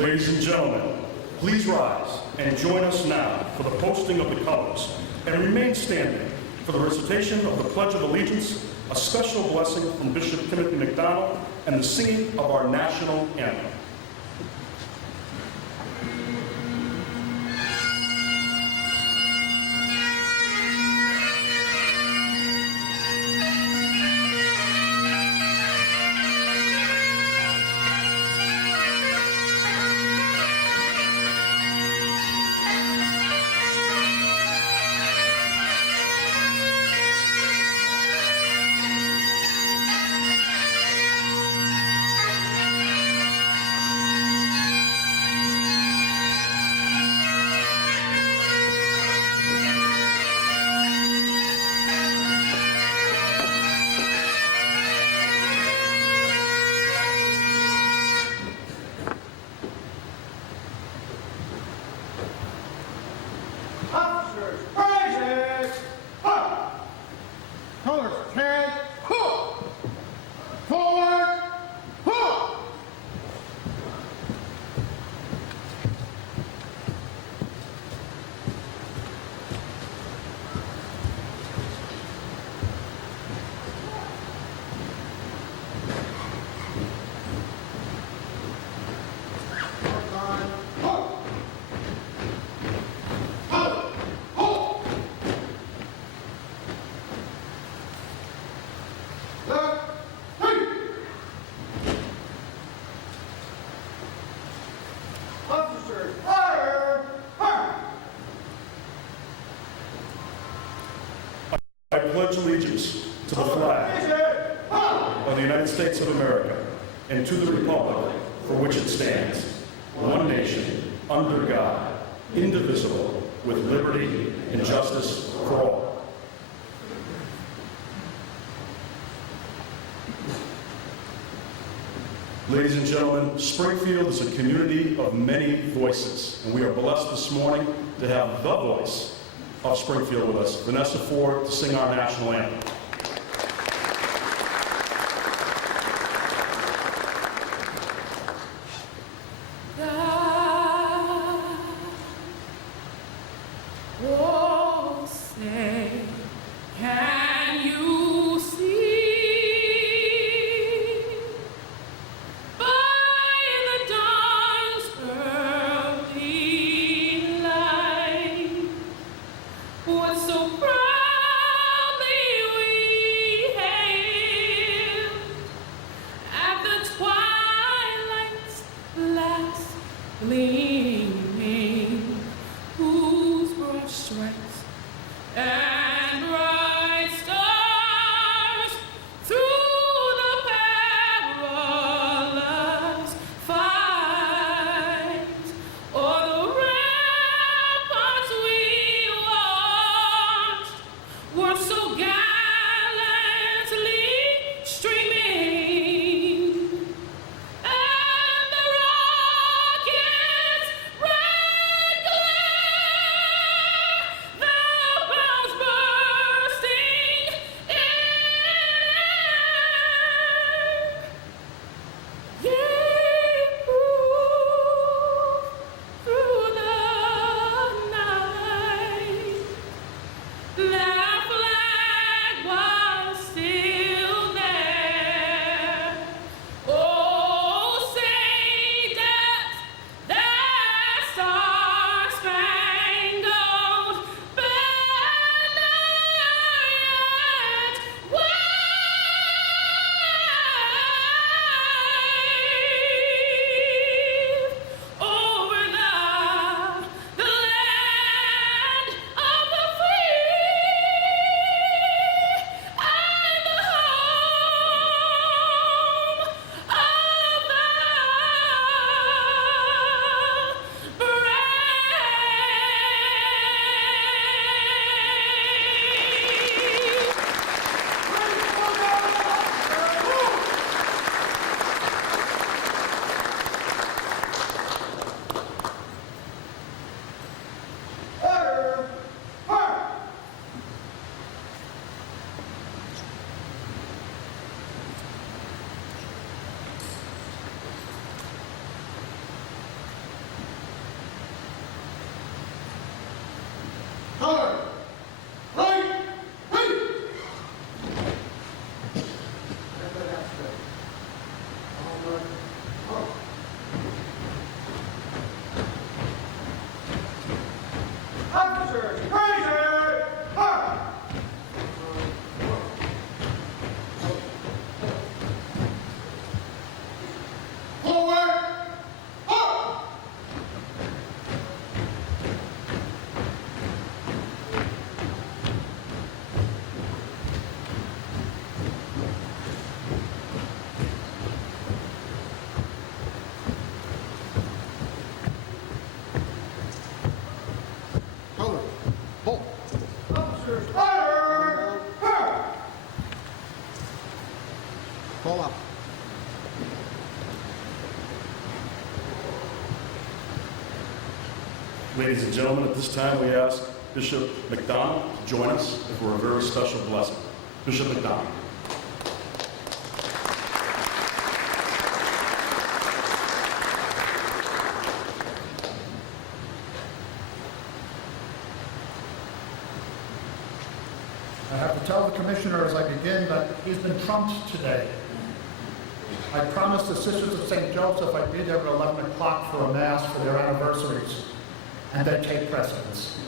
Ladies and gentlemen, please rise and join us now for the posting of the colors, and remain standing for the recitation of the Pledge of Allegiance, a special blessing from Bishop Timothy McDonald, and the singing of our national anthem. Officers, raise it! Up! Colors, head, hook! Forward, hook! Officers, fire! Fire! I pledge allegiance to the flag of the United States of America and to the republic for which it stands, one nation, under God, indivisible, with liberty and justice for all. Ladies and gentlemen, Springfield is a community of many voices, and we are blessed this morning to have the voice of Springfield with us, Vanessa Ford, to sing our national anthem. Oh, say, can you see by the dawn's early light what so proudly we hailed at the twilight's last gleaming, whose broad stripes and bright stars through the perilous fight o'er the ramparts we watched were so gallantly streaming, and the rocket's red glare, the bombs burst Officers, raise it! Up! Forward! Up! Colors, pull. Officers, fire! Fire! Pull up. Ladies and gentlemen, at this time we ask Bishop McDonald to join us for a very special blessing. Bishop McDonald. I have to tell the commissioner as I begin that he's been trumped today. I promised the Sisters of St. Joseph I'd be there at 11 o'clock for a mass for their anniversaries, and they'd take precedence.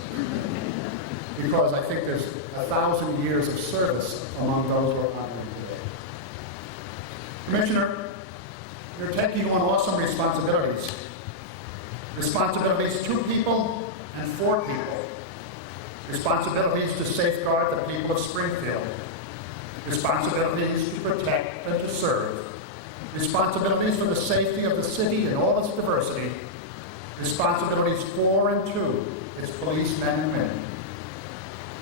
Because I think there's 1,000 years of service among those who are honoring today. Commissioner, you're taking on awesome responsibilities. Responsibilities to people and for people. Responsibilities to safeguard the people of Springfield. Responsibilities to protect and to serve. Responsibilities for the safety of the city and all its diversity. Responsibilities for and to its policemen and women.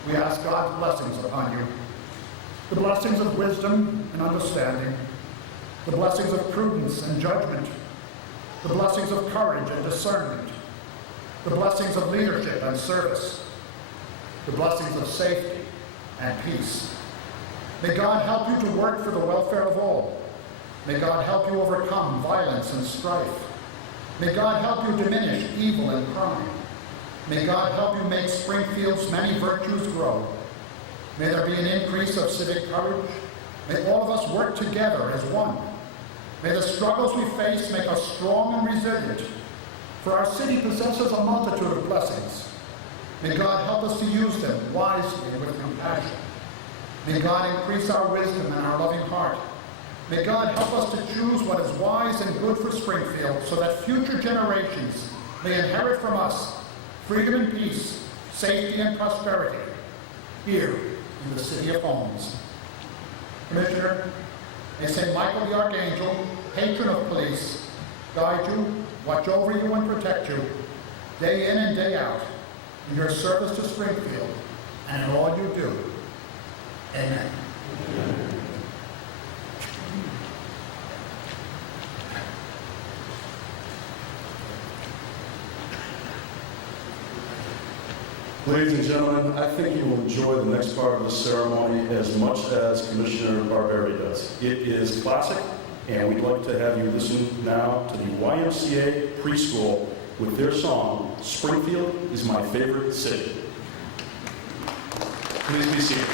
We ask God's blessings upon you. The blessings of wisdom and understanding. The blessings of prudence and judgment. The blessings of courage and discernment. The blessings of leadership and service. The blessings of safety and peace. May God help you to work for the welfare of all. May God help you overcome violence and strife. May God help you diminish evil and crime. May God help you make Springfield's many virtues grow. May there be an increase of civic courage. May all of us work together as one. May the struggles we face make us strong and resilient, for our city possesses a multitude of blessings. May God help us to use them wisely and with compassion. May God increase our wisdom and our loving heart. May God help us to choose what is wise and good for Springfield so that future generations may inherit from us freedom and peace, safety and prosperity here in the city of homes. Commissioner, may St. Michael the Archangel, patron of police, guide you, watch over you, and protect you day in and day out in your service to Springfield and in all you do. Amen. Ladies and gentlemen, I think you will enjoy the next part of the ceremony as much as Commissioner Barbieri does. It is classic, and we'd like to have you listen now to the YMCA preschool with their song, "Springfield is My Favorite City." Please be seated.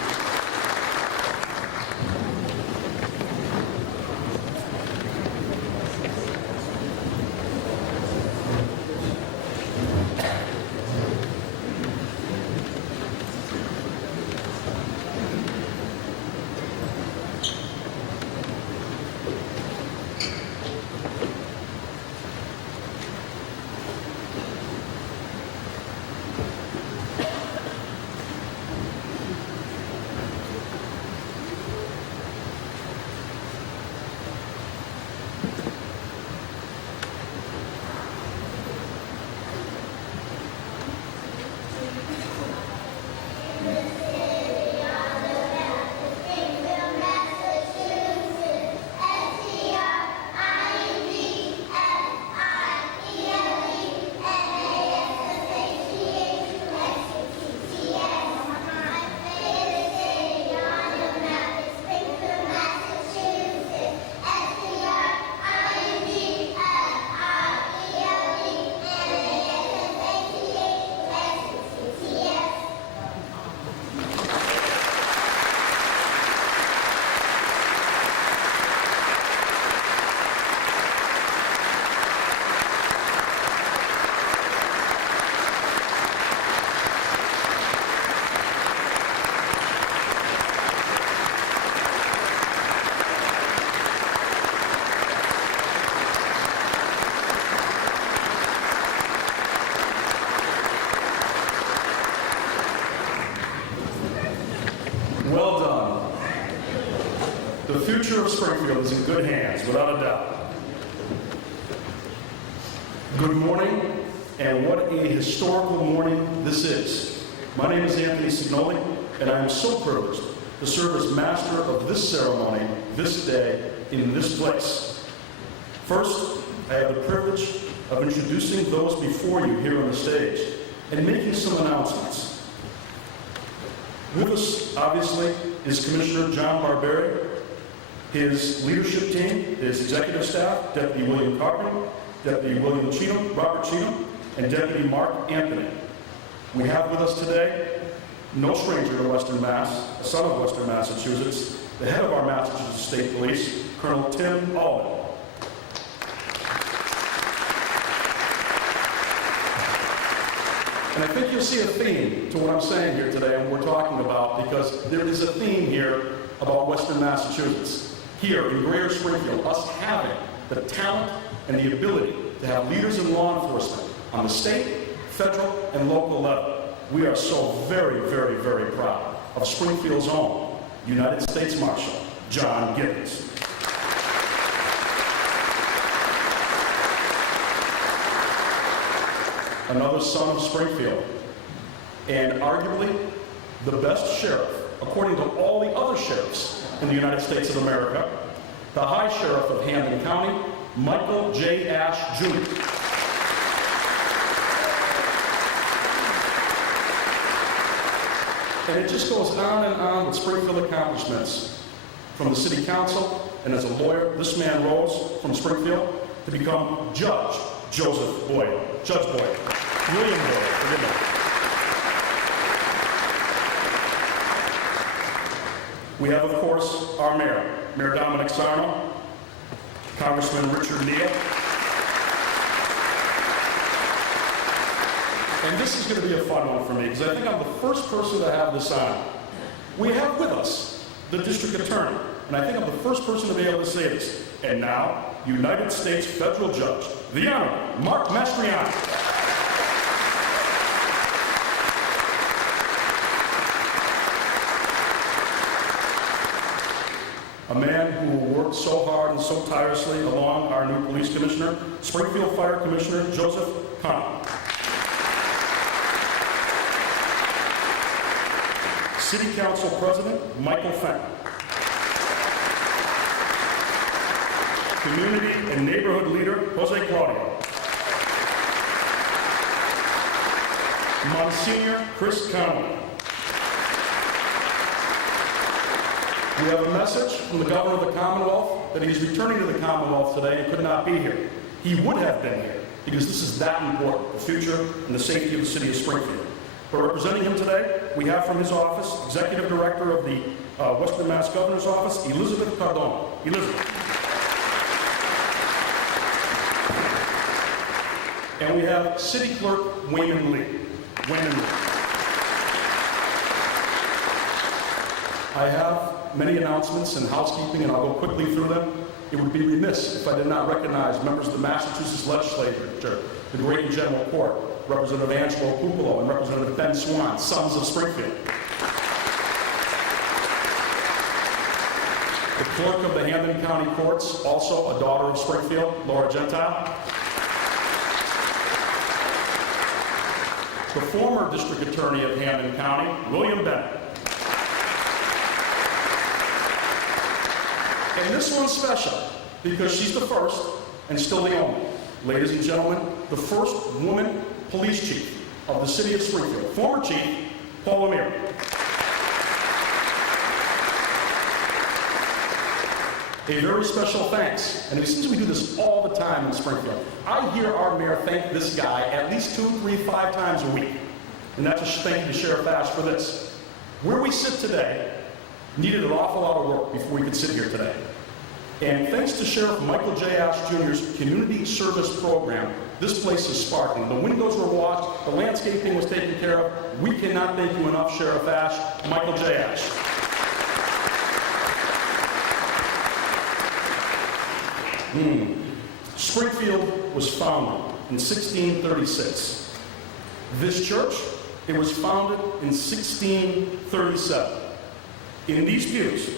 of Springfield is in good hands, without a doubt. Good morning, and what a historical morning this is. My name is Anthony Signoli, and I am so privileged to serve as master of this ceremony, this day, in this place. First, I have the privilege of introducing those before you here on the stage and making some announcements. With us, obviously, is Commissioner John Barbieri, his leadership team, his executive staff, Deputy William Carpenter, Deputy William Cheatham, Robert Cheatham, and Deputy Mark Anthony. We have with us today, no stranger to Western Mass, a son of Western Massachusetts, the head of our Massachusetts State Police, Colonel Tim Allman. And I think you'll see a theme to what I'm saying here today and what we're talking about, because there is a theme here about Western Massachusetts. Here in Greater Springfield, us having the talent and the ability to have leaders in law enforcement on the state, federal, and local level. We are so very, very, very proud of Springfield's own United States Marshal, John Gibbons. Another son of Springfield, and arguably the best sheriff, according to all the other sheriffs in the United States of America, the High Sheriff of Hampden County, Michael J. Ash, Jr. And it just goes on and on with Springfield accomplishments. From the city council, and as a lawyer, this man rose from Springfield to become Judge Joseph Boyd. Judge Boyd. William Boyd, forgive me. We have, of course, our mayor, Mayor Dominic Sarno, Congressman Richard Neal. And this is going to be a fun one for me, because I think I'm the first person to have this on. We have with us the district attorney, and I think I'm the first person to be able to say this. And now, United States Federal Judge, the Honorable Mark Mastriani. A man who will work so hard and so tirelessly along our new police commissioner, Springfield Fire Commissioner Joseph Connell. City Council President Michael Fenton. Community and Neighborhood Leader Jose Claudio. Monsignor Chris Conway. We have a message from the Governor of the Commonwealth that he's returning to the Commonwealth today and could not be here. He would have been here because this is that important, the future and the safety of the city of Springfield. But representing him today, we have from his office, Executive Director of the Western Mass Governor's Office, Elizabeth Cardone. Elizabeth. And we have City Clerk Wayman Lee. Wayman Lee. I have many announcements and housekeeping, and I'll go quickly through them. It would be remiss if I did not recognize members of the Massachusetts Legislature, the Great and General Court, Representative Angelo Pupolo and Representative Ben Swan, sons of Springfield. The clerk of the Hampden County Courts, also a daughter of Springfield, Laura Gentile. The former district attorney of Hampden County, William Bennett. And this one's special because she's the first and still the only. Ladies and gentlemen, the first woman police chief of the city of Springfield, former chief, Paula Meary. A very special thanks, and it seems we do this all the time in Springfield. I hear our mayor thank this guy at least 2, 3, 5 times a week. And that's a thank you to Sheriff Ash for this. Where we sit today needed an awful lot of work before we could sit here today. And thanks to Sheriff Michael J. Ash Jr.'s community service program, this place is sparkling. The windows were washed, the landscaping was taken care of. We cannot thank you enough, Sheriff Ash, Michael J. Ash. Springfield was founded in 1636. This church, it was founded in 1637. In these pews,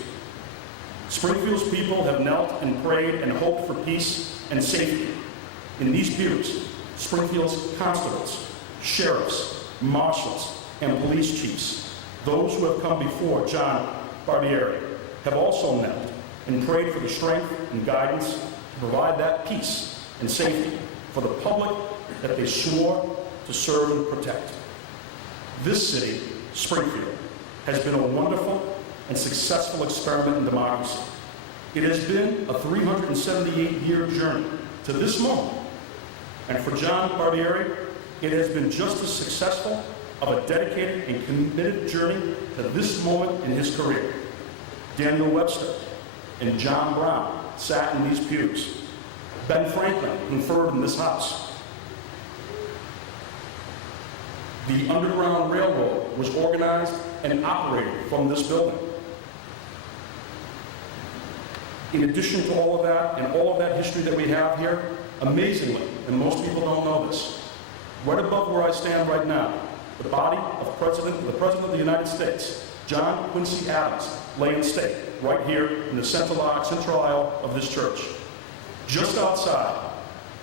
Springfield's people have knelt and prayed and hoped for peace and safety. In these pews, Springfield's constables, sheriffs, marshals, and police chiefs, those who have come before John Barbieri, have also knelt and prayed for the strength and guidance to provide that peace and safety for the public that they swore to serve and protect. This city, Springfield, has been a wonderful and successful experiment in democracy. It has been a 378-year journey to this moment. And for John Barbieri, it has been just as successful of a dedicated and committed journey to this moment in his career. Daniel Webster and John Brown sat in these pews. Ben Franklin conferred in this house. The Underground Railroad was organized and operated from this building. In addition to all of that, and all of that history that we have here, amazingly, and most people don't know this, right above where I stand right now, the body of the President of the United States, John Quincy Adams, lay in state, right here in the central aisle of this church. Just outside,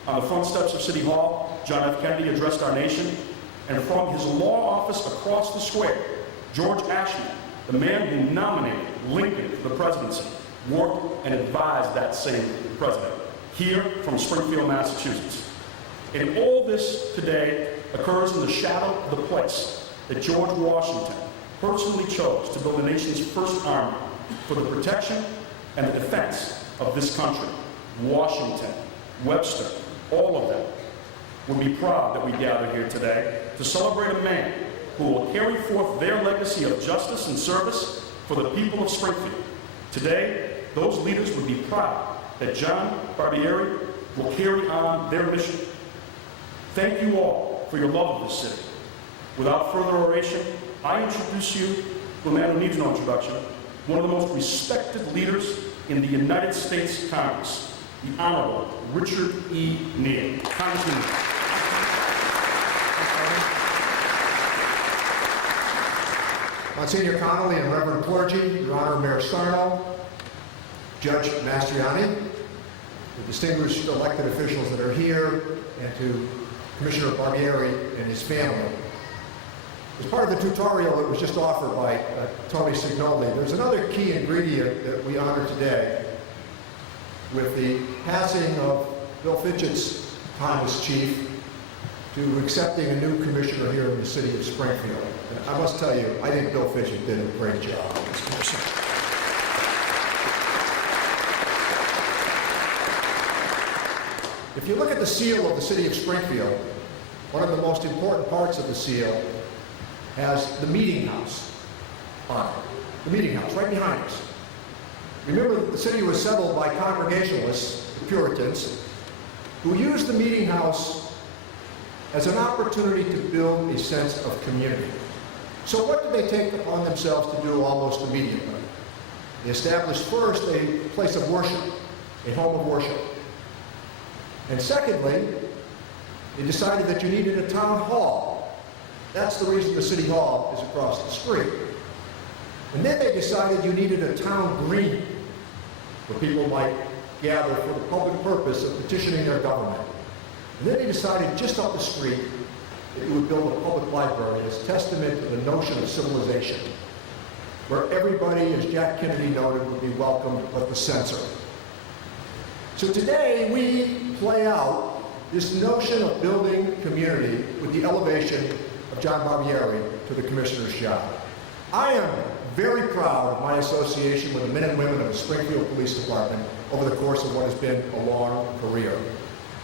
on the front steps of City Hall, John F. Kennedy addressed our nation, and from his law office across the square, George Ashman, the man who nominated Lincoln for the presidency, worked and advised that same president, here from Springfield, Massachusetts. And all this today occurs in the shadow of the place that George Washington personally chose to build the nation's first army for the protection and the defense of this country. Washington, Webster, all of them would be proud that we gather here today to celebrate a man who will carry forth their legacy of justice and service for the people of Springfield. Today, those leaders would be proud that John Barbieri will carry on their mission. Thank you all for your love of this city. Without further oration, I introduce you to a man who needs no introduction, one of the most respected leaders in the United States Congress, the Honorable Richard E. Neal. Congressman Neal. Monsignor Connolly and Reverend Clergy, Your Honor, Mayor Sarno, Judge Mastriani, the distinguished elected officials that are here, and to Commissioner Barbieri and his family. As part of the tutorial that was just offered by Tony Signoli, there's another key ingredient that we honor today with the passing of Bill Fitchett's time as chief to accepting a new commissioner here in the city of Springfield. And I must tell you, I think Bill Fitchett did a great job as commissioner. If you look at the seal of the city of Springfield, one of the most important parts of the seal has the meeting house on it. The meeting house, right behind us. Remember that the city was settled by Congregationalists, the Puritans, who used the meeting house as an opportunity to build a sense of community. So what did they take upon themselves to do almost immediately? They established first a place of worship, a home of worship. And secondly, they decided that you needed a town hall. That's the reason the city hall is across the street. And then they decided you needed a town green where people might gather for the public purpose of petitioning their government. And then they decided just up the street that you would build a public library as testament to the notion of civilization, where everybody, as Jack Kennedy noted, would be welcomed but the censor. So today we play out this notion of building community with the elevation of John Barbieri to the commissioner's job. I am very proud of my association with the men and women of the Springfield Police Department over the course of what has been a long career.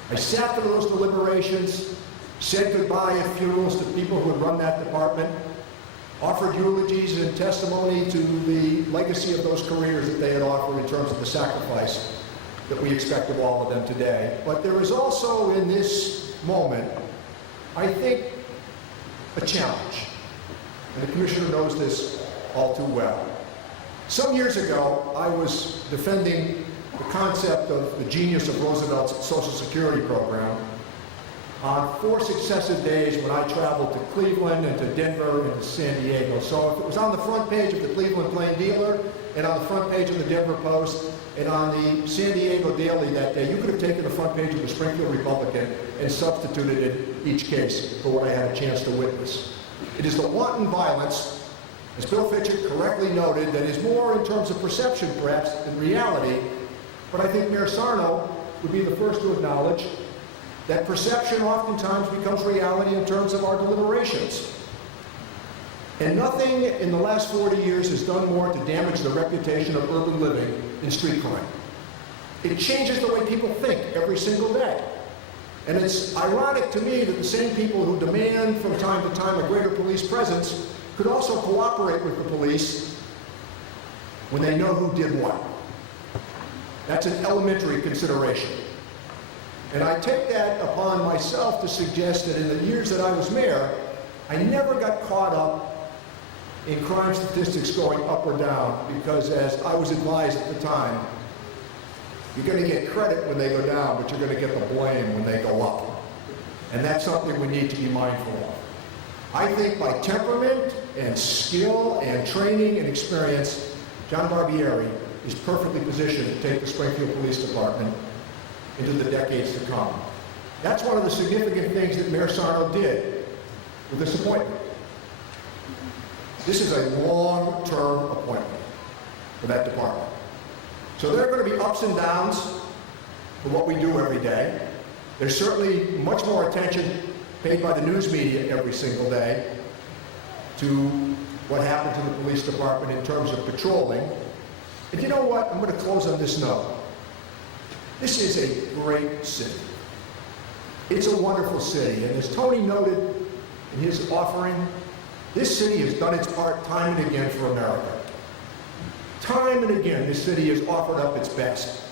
I sat through those deliberations, said goodbye at funerals to people who had run that department, offered eulogies and testimony to the legacy of those careers that they had offered in terms of the sacrifice that we expect of all of them today. But there is also in this moment, I think, a challenge. And the commissioner knows this all too well. Some years ago, I was defending the concept of the genius of Roosevelt's Social Security program on 4 successive days when I traveled to Cleveland and to Denver and to San Diego. So if it was on the front page of the Cleveland Plain Dealer and on the front page of the Denver Post and on the San Diego Daily that day, you could have taken the front page of the Springfield Republican and substituted it in each case for what I had a chance to witness. It is the wanton violence, as Bill Fitchett correctly noted, that is more in terms of perception perhaps than reality, but I think Mayor Sarno would be the first to acknowledge that perception oftentimes becomes reality in terms of our deliberations. And nothing in the last 40 years has done more to damage the reputation of urban living than street crime. It changes the way people think every single day. And it's ironic to me that the same people who demand from time to time a greater police presence could also cooperate with the police when they know who did what. That's an elementary consideration. And I take that upon myself to suggest that in the years that I was mayor, I never got caught up in crime statistics going up or down, because as I was advised at the time, you're going to get credit when they go down, but you're going to get the blame when they go up. And that's something we need to be mindful of. I think by temperament and skill and training and experience, John Barbieri is perfectly positioned to take the Springfield Police Department into the decades to come. That's one of the significant things that Mayor Sarno did with this appointment. This is a long-term appointment for that department. So there are going to be ups and downs for what we do every day. There's certainly much more attention paid by the news media every single day to what happened to the police department in terms of patrolling. And you know what? I'm going to close on this note. This is a great city. It's a wonderful city, and as Tony noted in his offering, this city has done its part time and again for America. Time and again, this city has offered up its best,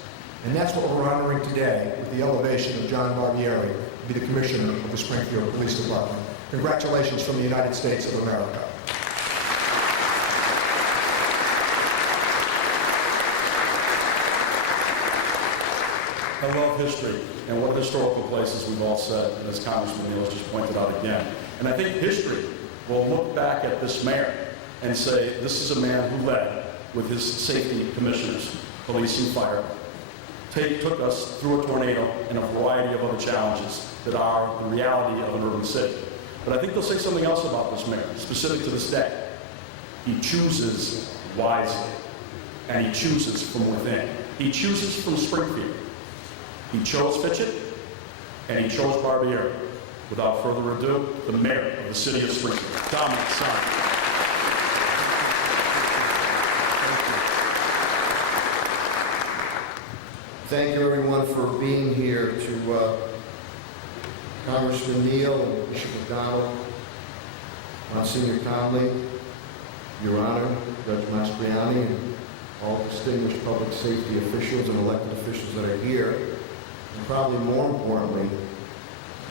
and that's what we're honoring today with the elevation of John Barbieri to be the Commissioner of the Springfield Police Department. Congratulations from the United States of America. I love history, and what historical places we've all said, and as Congressman Neal just pointed out again. And I think history will look back at this mayor and say, this is a man who led with his safety commissioners, police and fire, took us through a tornado and a variety of other challenges that are the reality of an urban city. But I think they'll say something else about this mayor, specific to this day. He chooses wisely, and he chooses from within. He chooses from Springfield. He chose Fitchett, and he chose Barbieri. Without further ado, the mayor of the city of Springfield, Dominic Simon. Thank you, everyone, for being here. To Congressman Neal and Bishop McDonald, Monsignor Conley, Your Honor, Judge Mastroianni, and all distinguished public safety officials and elected officials that are here, and probably more importantly,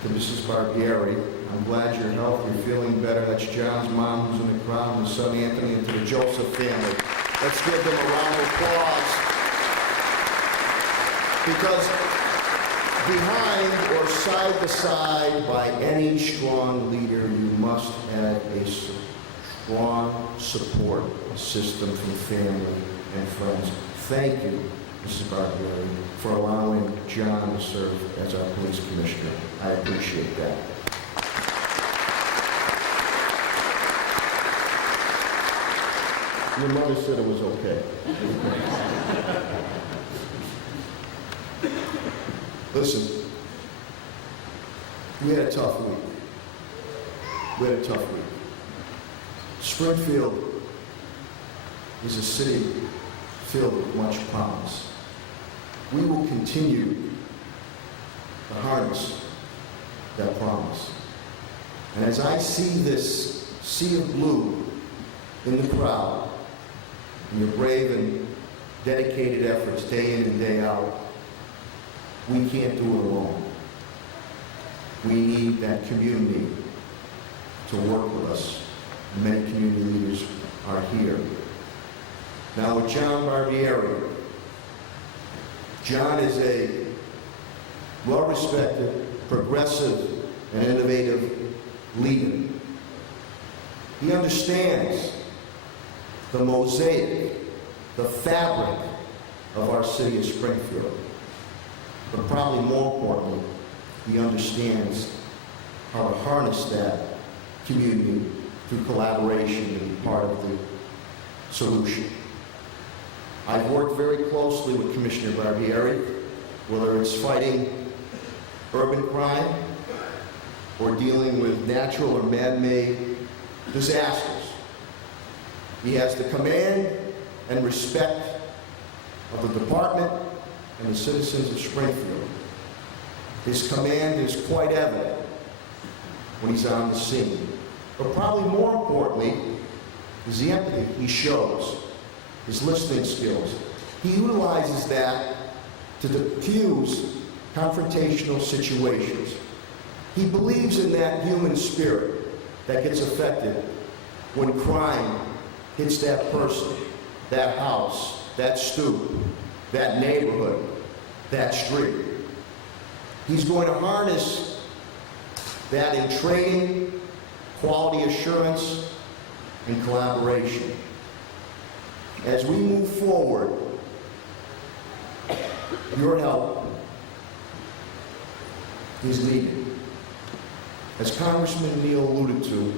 to Mrs. Barbieri. I'm glad you're healthy, you're feeling better. That's John's mom who's in the crowd, and son Anthony, and to the Joseph family. Let's give them a round of applause. Because behind or side to side by any strong leader, you must have a strong support system from family and friends. Thank you, Mrs. Barbieri, for allowing John to serve as our police commissioner. I appreciate that. Your mother said it was okay. Listen, we had a tough week. Springfield is a city filled with much promise. We will continue to harness that promise. And as I see this sea of blue in the crowd, and your brave and dedicated efforts day in and day out, we can't do it alone. We need that community to work with us. Many community leaders are here. Now with John Barbieri, John is a well-respected, progressive an innovative leader. He understands the mosaic, the fabric of our city of Springfield. But probably more importantly, he understands how to harness that community through collaboration and be part of the solution. I've worked very closely with Commissioner Barbieri, whether it's fighting urban crime or dealing with natural or man-made disasters. He has the command and respect of the department and the citizens of Springfield. His command is quite evident when he's on the scene. But probably more importantly is the empathy he shows, his listening skills. He utilizes that to diffuse confrontational situations. He believes in that human spirit that gets affected when crime hits that person, that house, that stoop, that neighborhood, that street. He's going to harness that in training, quality assurance, and collaboration. As we move forward, your help is needed. As Congressman Neal alluded to,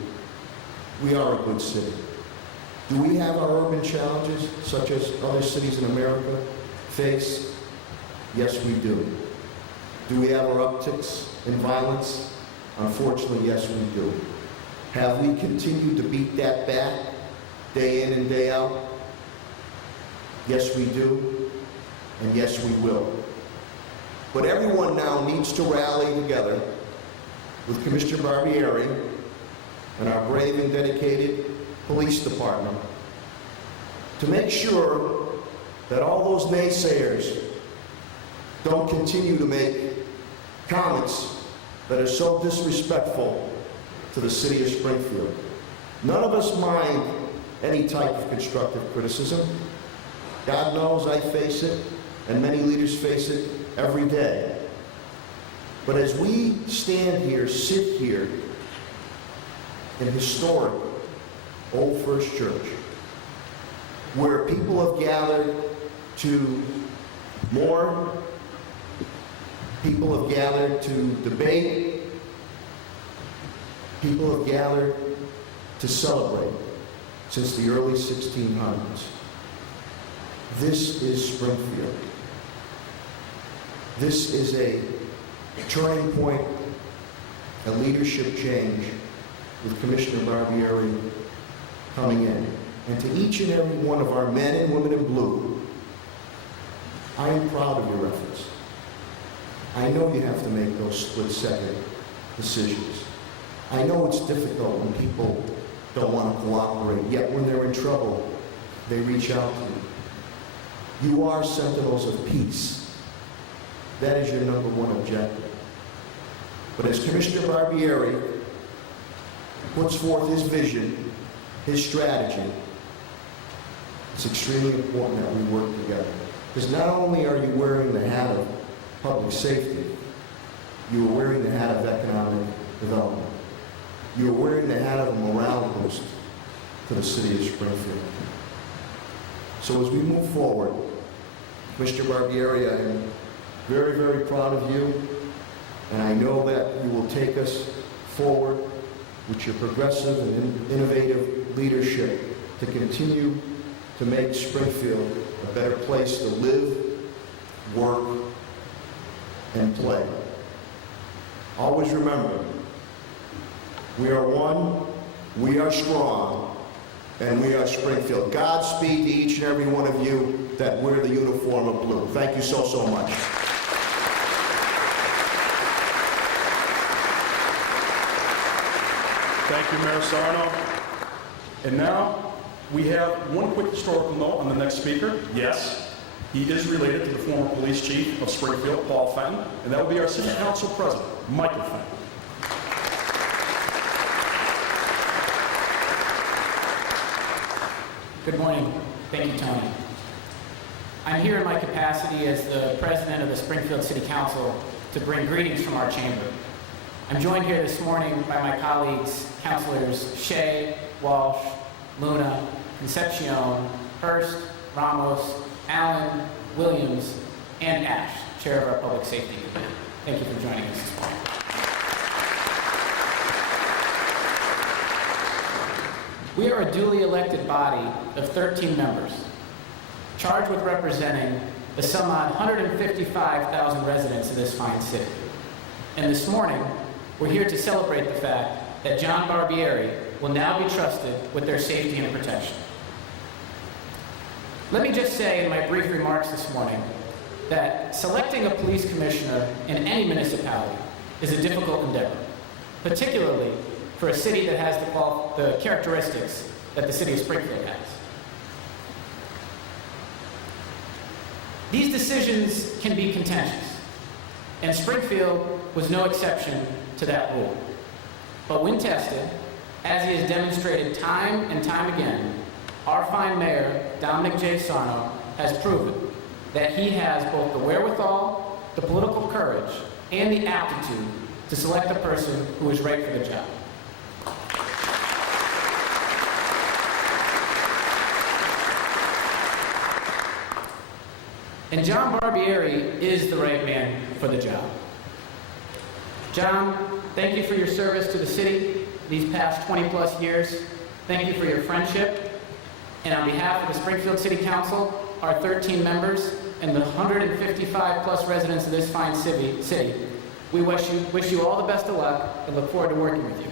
we are a good city. Do we have our urban challenges, such as other cities in America face? Yes, we do. Do we have our upticks in violence? Unfortunately, yes, we do. Have we continued to beat that back day in and day out? Yes, we do, and yes, we will. But everyone now needs to rally together with Commissioner Barbieri and our brave and dedicated police department to make sure that all those naysayers don't continue to make comments that are so disrespectful to the city of Springfield. None of us mind any type of constructive criticism. God knows I face it, and many leaders face it every day. But as we stand here, sit here in historic Old First Church, where people have gathered to mourn, people have gathered to debate, people have gathered to celebrate since the early 1600s. This is Springfield. This is a turning point, a leadership change with Commissioner Barbieri coming in. And to each and every one of our men and women in blue, I am proud of your efforts. I know you have to make those split-second decisions. I know it's difficult when people don't want to cooperate, yet when they're in trouble, they reach out to you. You are sentinels of peace. That is your number one objective. But as Commissioner Barbieri puts forth his vision, his strategy, it's extremely important that we work together. Because not only are you wearing the hat of public safety, you are wearing the hat of economic development. You are wearing the hat of a morale boost to the city of Springfield. So as we move forward, Mr. Barbieri, I am very, very proud of you, and I know that you will take us forward with your progressive and innovative leadership to continue to make Springfield a better place to live, work, and play. Always remember, we are one, we are strong, and we are Springfield. Godspeed to each and every one of you that wear the uniform of blue. Thank you so, so much. Thank you, Mayor Sarno. And now, we have one quick historical note on the next speaker. Yes, he is related to the former police chief of Springfield, Paul Fenton, and that will be our city council president, Michael Fenton. Good morning. Thank you, Tony. I'm here in my capacity as the president of the Springfield City Council to bring greetings from our chamber. I'm joined here this morning by my colleagues, Councilors Shea, Walsh, Luna, Concepcion, Hurst, Ramos, Allen, Williams, and Ash, Chair of our Public Safety Committee. Thank you for joining us this morning. We are a duly elected body of 13 members, charged with representing the some odd 155,000 residents of this fine city. And this morning, we're here to celebrate the fact that John Barbieri will now be trusted with their safety and protection. Let me just say in my brief remarks this morning that selecting a police commissioner in any municipality is a difficult endeavor, particularly for a city that has the characteristics that the city of Springfield has. These decisions can be contentious, and Springfield was no exception to that rule. But when tested, as he has demonstrated time and time again, our fine mayor, Dominic J. Sarno, has proven that he has both the wherewithal, the political courage, and the aptitude to select a person who is right for the job. And John Barbieri is the right man for the job. John, thank you for your service to the city these past 20-plus years. Thank you for your friendship. And on behalf of the Springfield City Council, our 13 members, and the 155-plus residents of this fine city, we wish you all the best of luck and look forward to working with you.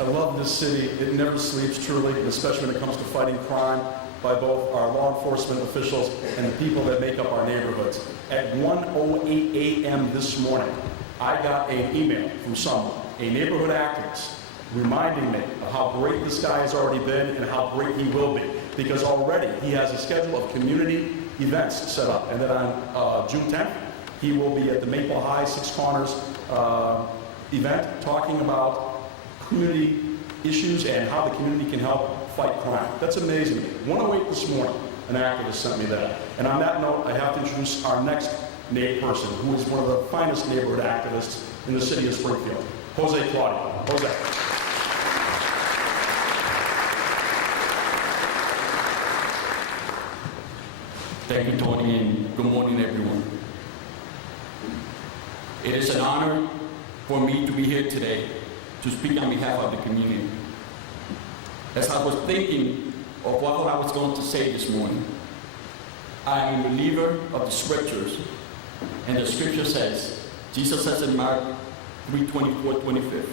I love this city. It never sleeps, truly, especially when it comes to fighting crime by both our law enforcement officials and the people that make up our neighborhoods. At 1:08 a.m. this morning, I got an email from someone, a neighborhood activist, reminding me of how great this guy has already been and how great he will be, because already he has a schedule of community events set up, and that on June 10th, he will be at the Maple High Six Corners event talking about community issues and how the community can help fight crime. That's amazing. 1:08 this morning, an activist sent me that. And on that note, I have to introduce our next person, who is one of the finest neighborhood activists in the city of Springfield, Jose Claudio. Jose. Thank you, Tony, and good morning, everyone. It is an honor for me to be here today to speak on behalf of the community. As I was thinking of what I was going to say this morning, I am a believer of the scriptures, and the scripture says, Jesus says in Mark 3:24-25,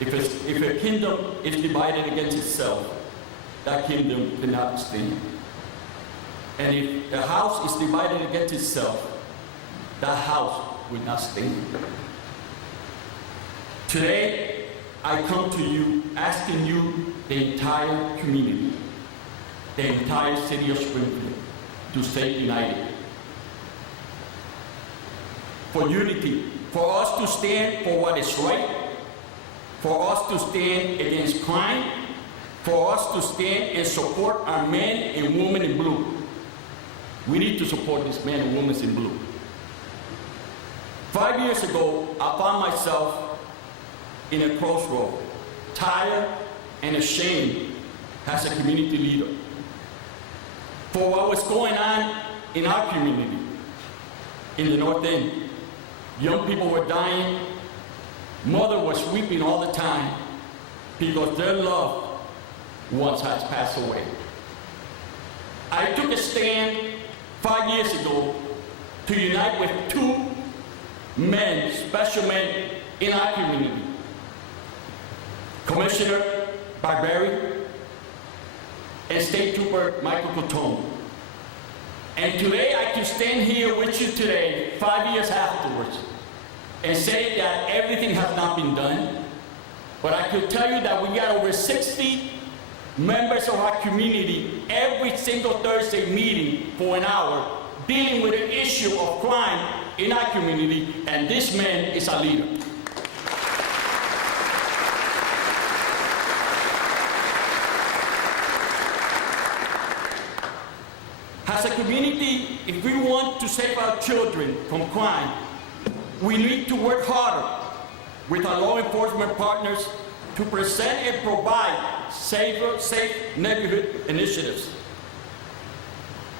if a kingdom is divided against itself, that kingdom cannot stand. And if a house is divided against itself, that house will not stand. Today, I come to you asking you, the entire community, the entire city of Springfield, to stay united. For unity, for us to stand for what is right, for us to stand against crime, for us to stand and support our men and women in blue. We need to support these men and women in blue. 5 years ago, I found myself in a crossroad, tired and ashamed as a community leader for what was going on in our community, in the North End. Young people were dying, mother was weeping all the time because their loved ones had passed away. I took a stand 5 years ago to unite with two men, special men in our community. Commissioner Barbieri and State Trooper Michael Cotone. And today I can stand here with you today, 5 years afterwards, and say that everything has not been done. But I could tell you that we got over 60 members of our community every single Thursday meeting for an hour, dealing with an issue of crime in our community, and this man is a leader. if we want to save our children from crime, we need to work harder with our law enforcement partners to present and provide safe neighborhood initiatives.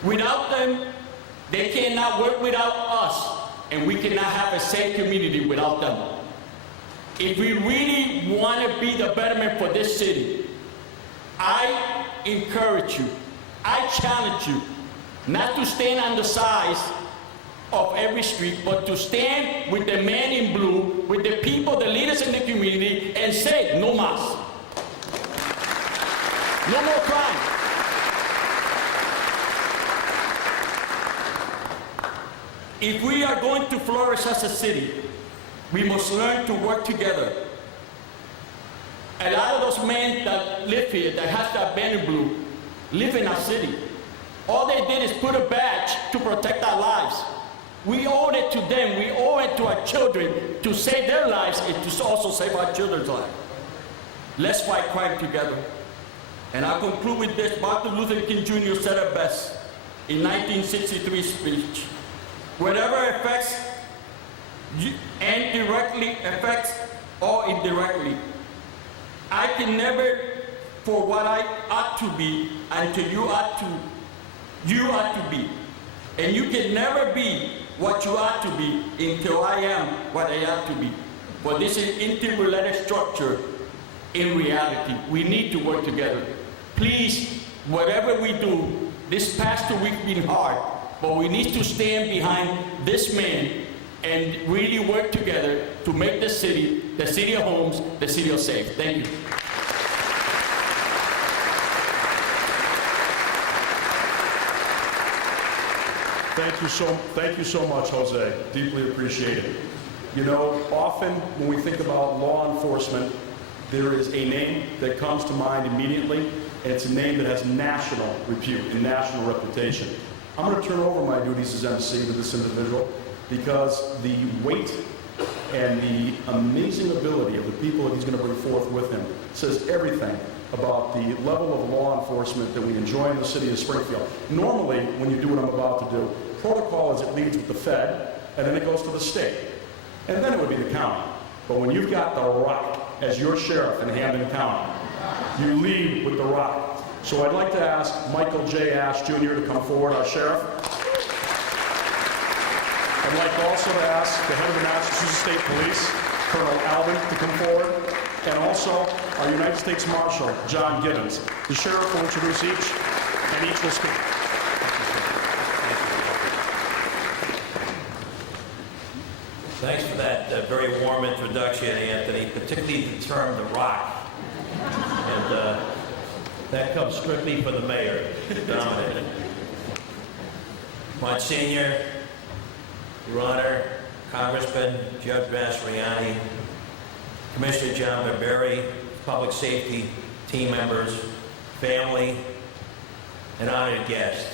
Without them, they cannot work without us, and we cannot have a safe community without them. If we really want to be the betterment for this city, I encourage you, I challenge you, not to stand on the sides of every street, but to stand with the man in blue, with the people, the leaders in the community, and say, no mas. No more crime. If we are going to flourish as a city, we must learn to work together. A lot of those men that live here, that has that man in blue, live in our city. All they did is put a badge to protect our lives. We owe it to them, we owe it to our children to save their lives and to also save our children's lives. Let's fight crime together. And I'll conclude with this. Martin Luther King Jr. said it best in 1963 speech. Whatever affects you and directly affects or indirectly, I can never for what I ought to be until you ought to be. And you can never be what you ought to be until I am what I ought to be. For this is interrelated structure in reality. We need to work together. Please, whatever we do, this past 2 weeks been hard, but we need to stand behind this man and really work together to make the city of homes, the city of safe. Thank you. Thank you so much, Jose. Deeply appreciated. You know, often when we think about law enforcement, there is a name that comes to mind immediately, and it's a name that has national repute and national reputation. I'm going to turn over my duties as MC to this individual because the weight and the amazing ability of the people that he's going to bring forth with him says everything about the level of law enforcement that we enjoy in the city of Springfield. Normally, when you do what I'm about to do, protocol is it leads with the Fed, and then it goes to the state. And then it would be the county. But when you've got The Rock as your sheriff in Hampden County, you lead with The Rock. So I'd like to ask Michael J. Ash Jr. to come forward, our sheriff. I'd like also to ask the head of the Massachusetts State Police, Colonel Alvin, to come forward. And also our United States Marshal, John Gibbons. The sheriff will introduce each, and each will speak. Thanks for that very warm introduction, Anthony, particularly the term The Rock. And that comes strictly for the mayor, Dominic. Monsignor, Your Honor, Congressman Judge Mastriani, Commissioner John Barbieri, public safety team members, family, and honored guests.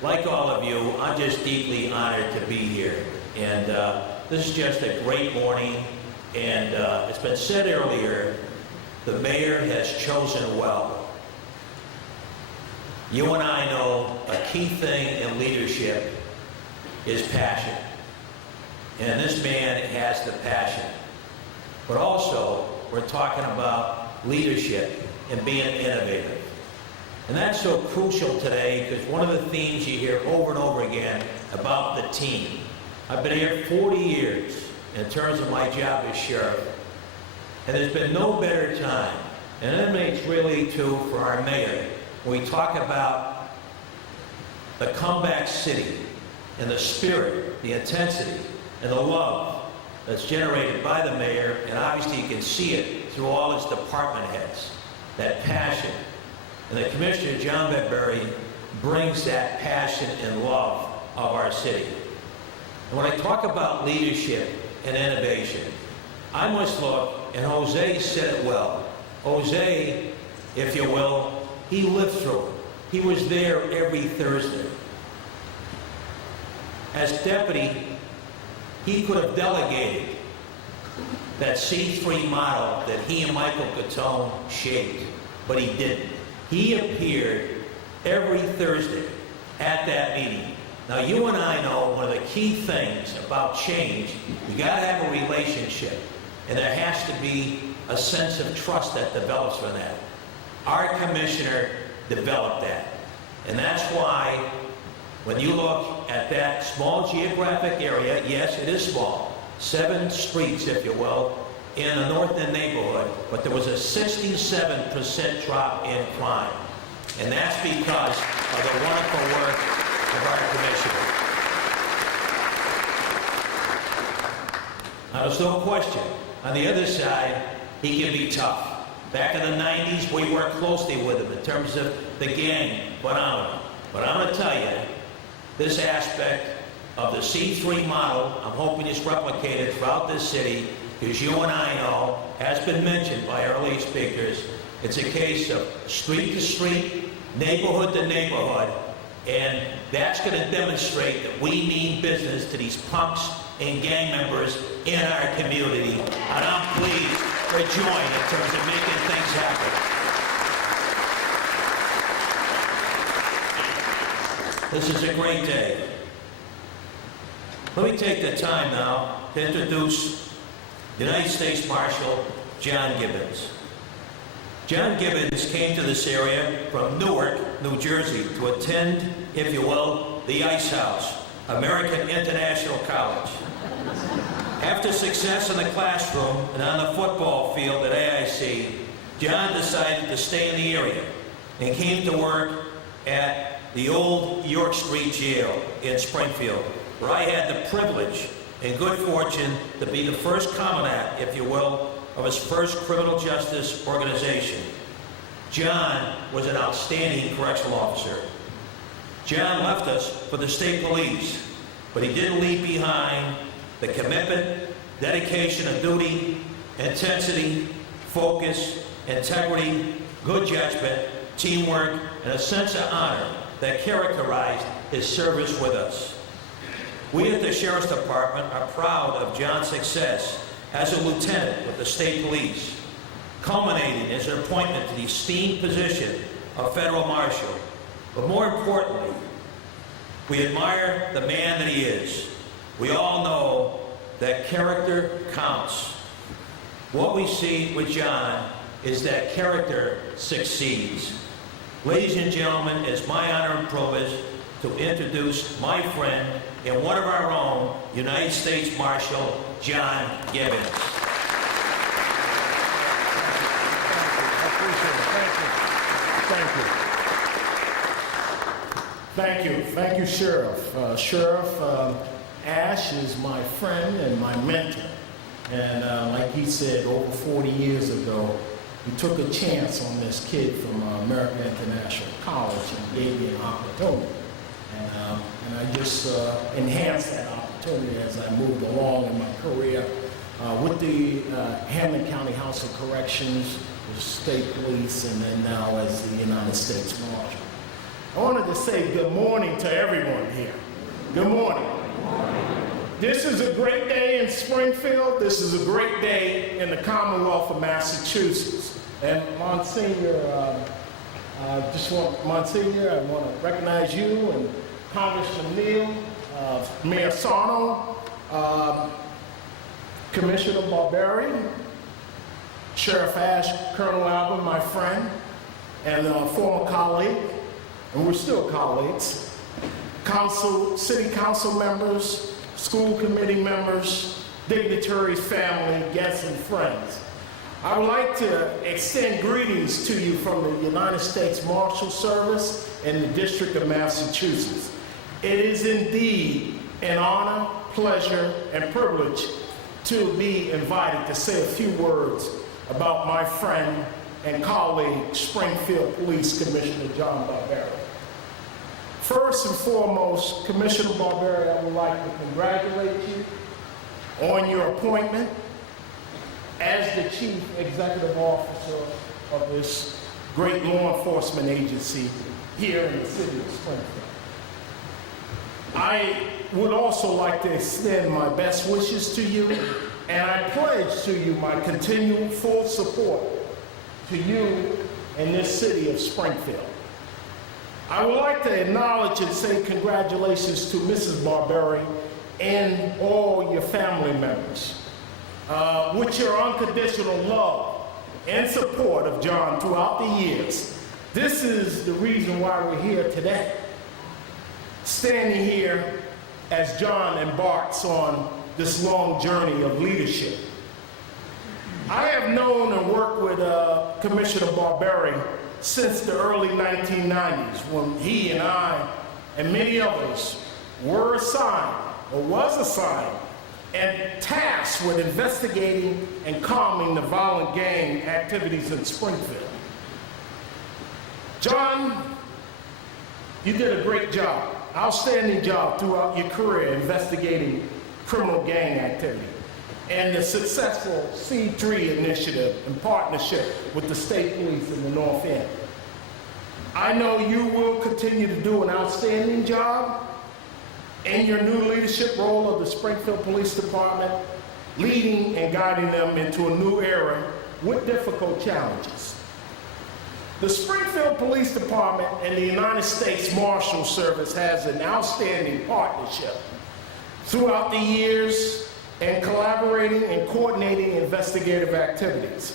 Like all of you, I'm just deeply honored to be here. And this is just a great morning, and it's been said earlier, the mayor has chosen well. You and I know a key thing in leadership is passion. And this man has the passion. But also, we're talking about leadership and being innovative. And that's so crucial today because one of the themes you hear over and over again about the team. I've been here 40 years in terms of my job as sheriff, and there's been no better time, and that makes really too for our mayor, when we talk about the comeback city and the spirit, the intensity, and the love that's generated by the mayor, and obviously you can see it through all his department heads, that passion. And the Commissioner, John Barbieri, brings that passion and love of our city. And when I talk about leadership and innovation, I must look, and Jose said it well. Jose, if you will, he lived through it. He was there every Thursday. As deputy, he could have delegated that C3 model that he and Michael Catone shaped, but he didn't. He appeared every Thursday at that meeting. Now, you and I know one of the key things about change, you gotta have a relationship, and there has to be a sense of trust that develops from that. Our commissioner developed that. And that's why, when you look at that small geographic area, yes, it is small, 7 streets, if you will, in a North End neighborhood, but there was a 67% drop in crime. And that's because of the wonderful work of our commissioner. Now, there's no question, on the other side, he can be tough. Back in the 90s, we worked closely with him in terms of the gang phenomenon. But I'm going to tell you, this aspect of the C3 model, I'm hoping it's replicated throughout this city, because you and I know, has been mentioned by earlier speakers, it's a case of street to street, neighborhood to neighborhood, and that's going to demonstrate that we mean business to these punks and gang members in our community. And I'm pleased to join in terms of making things happen. This is a great day. Let me take the time now to introduce United States Marshal John Gibbons. John Gibbons came to this area from Newark, New Jersey, to attend, if you will, the Ice House, American International College. After success in the classroom and on the football field at AIC, John decided to stay in the area and came to work at the old York Street Jail in Springfield, where I had the privilege and good fortune to be the first commandant, if you will, of his first criminal justice organization. John was an outstanding correctional officer. John left us for the state police, but he didn't leave behind the commitment, dedication of duty, intensity, focus, integrity, good judgment, teamwork, and a sense of honor that characterized his service with us. We at the Sheriff's Department are proud of John's success as a lieutenant with the state police, culminating his appointment to the esteemed position of federal marshal. But more importantly, we admire the man that he is. We all know that character counts. What we see with John is that character succeeds. Ladies and gentlemen, it's my honor and privilege to introduce my friend and one of our own, United States Marshal John Gibbons. Thank you, Sheriff. Sheriff Ash is my friend and my mentor. And like he said, over 40 years ago, he took a chance on this kid from American International College and gave me an opportunity. And I just enhanced that opportunity as I moved along in my career with the Hamilton County House of Corrections, the state police, and then now as the United States Marshal. I wanted to say good morning to everyone here. Good morning. This is a great day in Springfield. This is a great day in the Commonwealth of Massachusetts. And Monsignor, I want to recognize you and Congressman Neal, Mayor Sarno, Commissioner Barbieri, Sheriff Ash, Colonel Albert, my friend, and a former colleague, and we're still colleagues, city council members, school committee members, dignitaries, family, guests, and friends. I would like to extend greetings to you from the United States Marshal Service and the District of Massachusetts. It is indeed an honor, pleasure, and privilege to be invited to say a few words about my friend and colleague, Springfield Police Commissioner John Barbieri. First and foremost, Commissioner Barbieri, I would like to congratulate you on your appointment as the Chief Executive Officer of this great law enforcement agency here in the city of Springfield. I would also like to extend my best wishes to you, and I pledge to you my continued full support to you in this city of Springfield. I would like to acknowledge and say congratulations to Mrs. Barbieri and all your family members. With your unconditional love and support of John throughout the years, this is the reason why we're here today. Standing here as John embarks on this long journey of leadership. I have known and worked with Commissioner Barbieri since the early 1990s, when he and I and many others were assigned, or was assigned, and tasked with investigating and calming the violent gang activities in Springfield. John, you did a great job, outstanding job throughout your career investigating criminal gang activity and the successful C3 initiative in partnership with the state police in the North End. I know you will continue to do an outstanding job in your new leadership role of the Springfield Police Department, leading and guiding them into a new era with difficult challenges. The Springfield Police Department and the United States Marshal Service has an outstanding partnership throughout the years and collaborating and coordinating investigative activities.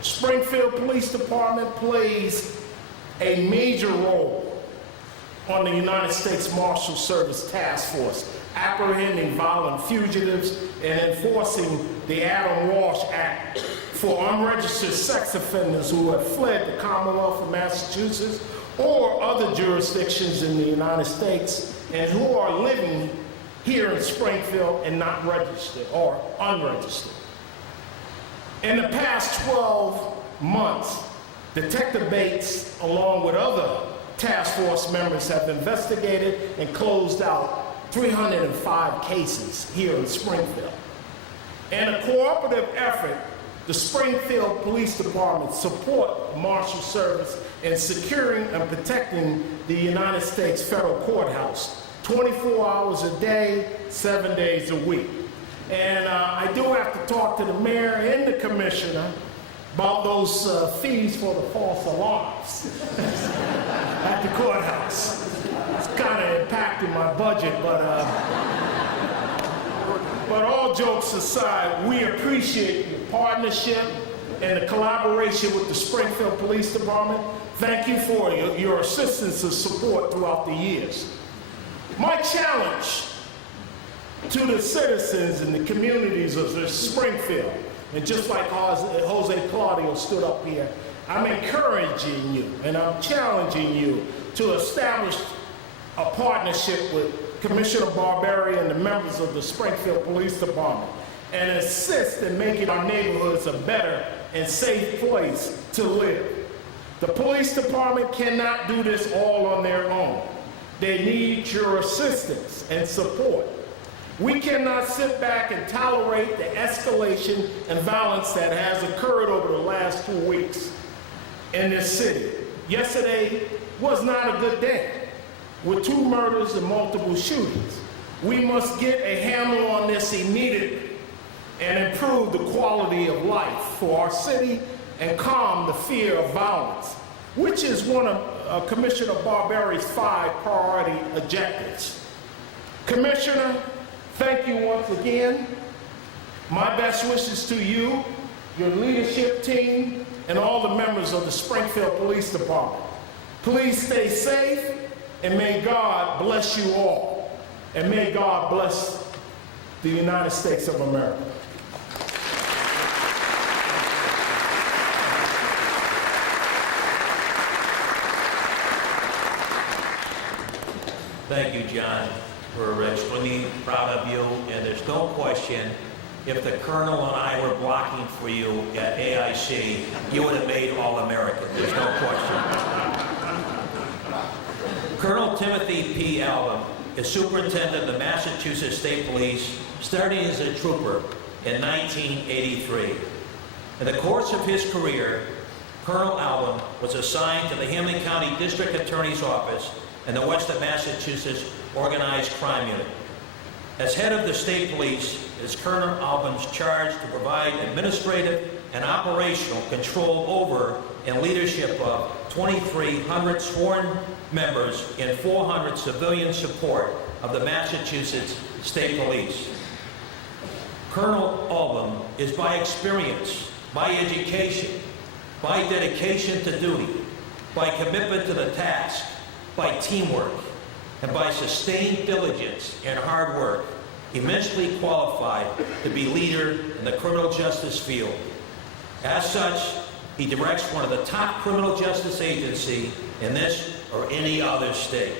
Springfield Police Department plays a major role on the United States Marshal Service Task Force, apprehending violent fugitives and enforcing the Adam Walsh Act for unregistered sex offenders who have fled the Commonwealth of Massachusetts or other jurisdictions in the United States and who are living here in Springfield and not registered or unregistered. In the past 12 months, Detective Bates, along with other task force members, have investigated and closed out 305 cases here in Springfield. In a cooperative effort, the Springfield Police Department support the Marshal Service in securing and protecting the United States Federal Courthouse 24 hours a day, 7 days a week. And I do have to talk to the mayor and the commissioner about those fees for the false alarms at the courthouse. It's kind of impacting my budget, but all jokes aside, we appreciate your partnership and the collaboration with the Springfield Police Department. Thank you for your assistance and support throughout the years. My challenge to the citizens and the communities of Springfield, and just like Jose Claudio stood up here, I'm encouraging you and I'm challenging you to establish a partnership with Commissioner Barbieri and the members of the Springfield Police Department and assist in making our neighborhoods a better and safe place to live. The police department cannot do this all on their own. They need your assistance and support. We cannot sit back and tolerate the escalation and violence that has occurred over the last 2 weeks in this city. Yesterday was not a good day, with 2 murders and multiple shootings. We must get a handle on this immediately and improve the quality of life for our city and calm the fear of violence, which is one of Commissioner Barbieri's 5 priority objectives. Commissioner, thank you once again. My best wishes to you, your leadership team, and all the members of the Springfield Police Department. Please stay safe, and may God bless you all. And may God bless the United States of America. Thank you, John. We're extremely proud of you, and there's no question, if the Colonel and I were blocking for you at AIC, you would have made All-American. There's no question. Colonel Timothy P. Alvin is superintendent of the Massachusetts State Police, starting as a trooper in 1983. In the course of his career, Colonel Alvin was assigned to the Hamilton County District Attorney's Office and the Western Massachusetts Organized Crime Unit. As head of the state police, it is Colonel Alvin's charge to provide administrative and operational control over and leadership of 2,300 sworn members and 400 civilian support of the Massachusetts State Police. Colonel Albom is by experience, by education, by dedication to duty, by commitment to the task, by teamwork, and by sustained diligence and hard work, immensely qualified to be leader in the criminal justice field. As such, he directs one of the top criminal justice agencies in this or any other state.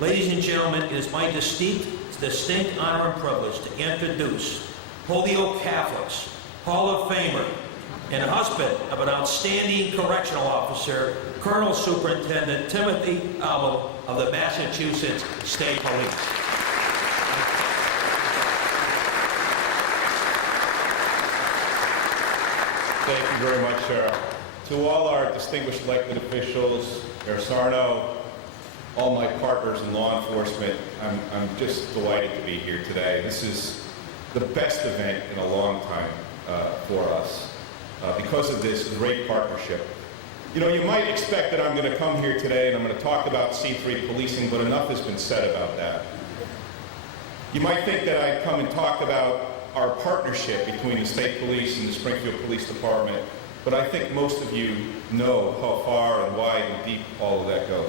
Ladies and gentlemen, it is my distinct honor and privilege to introduce Holyoke Catholic's Hall of Famer and husband of an outstanding correctional officer, Colonel Superintendent Timothy Albom of the Massachusetts State Police. Thank you very much, Sheriff. To all our distinguished elected officials, Mayor Sarno, all my partners in law enforcement, I'm just delighted to be here today. This is the best event in a long time for us because of this great partnership. You know, you might expect that I'm going to come here today and I'm going to talk about C3 policing, but enough has been said about that. You might think that I'd come and talk about our partnership between the State Police and the Springfield Police Department, but I think most of you know how far and wide and deep all of that goes.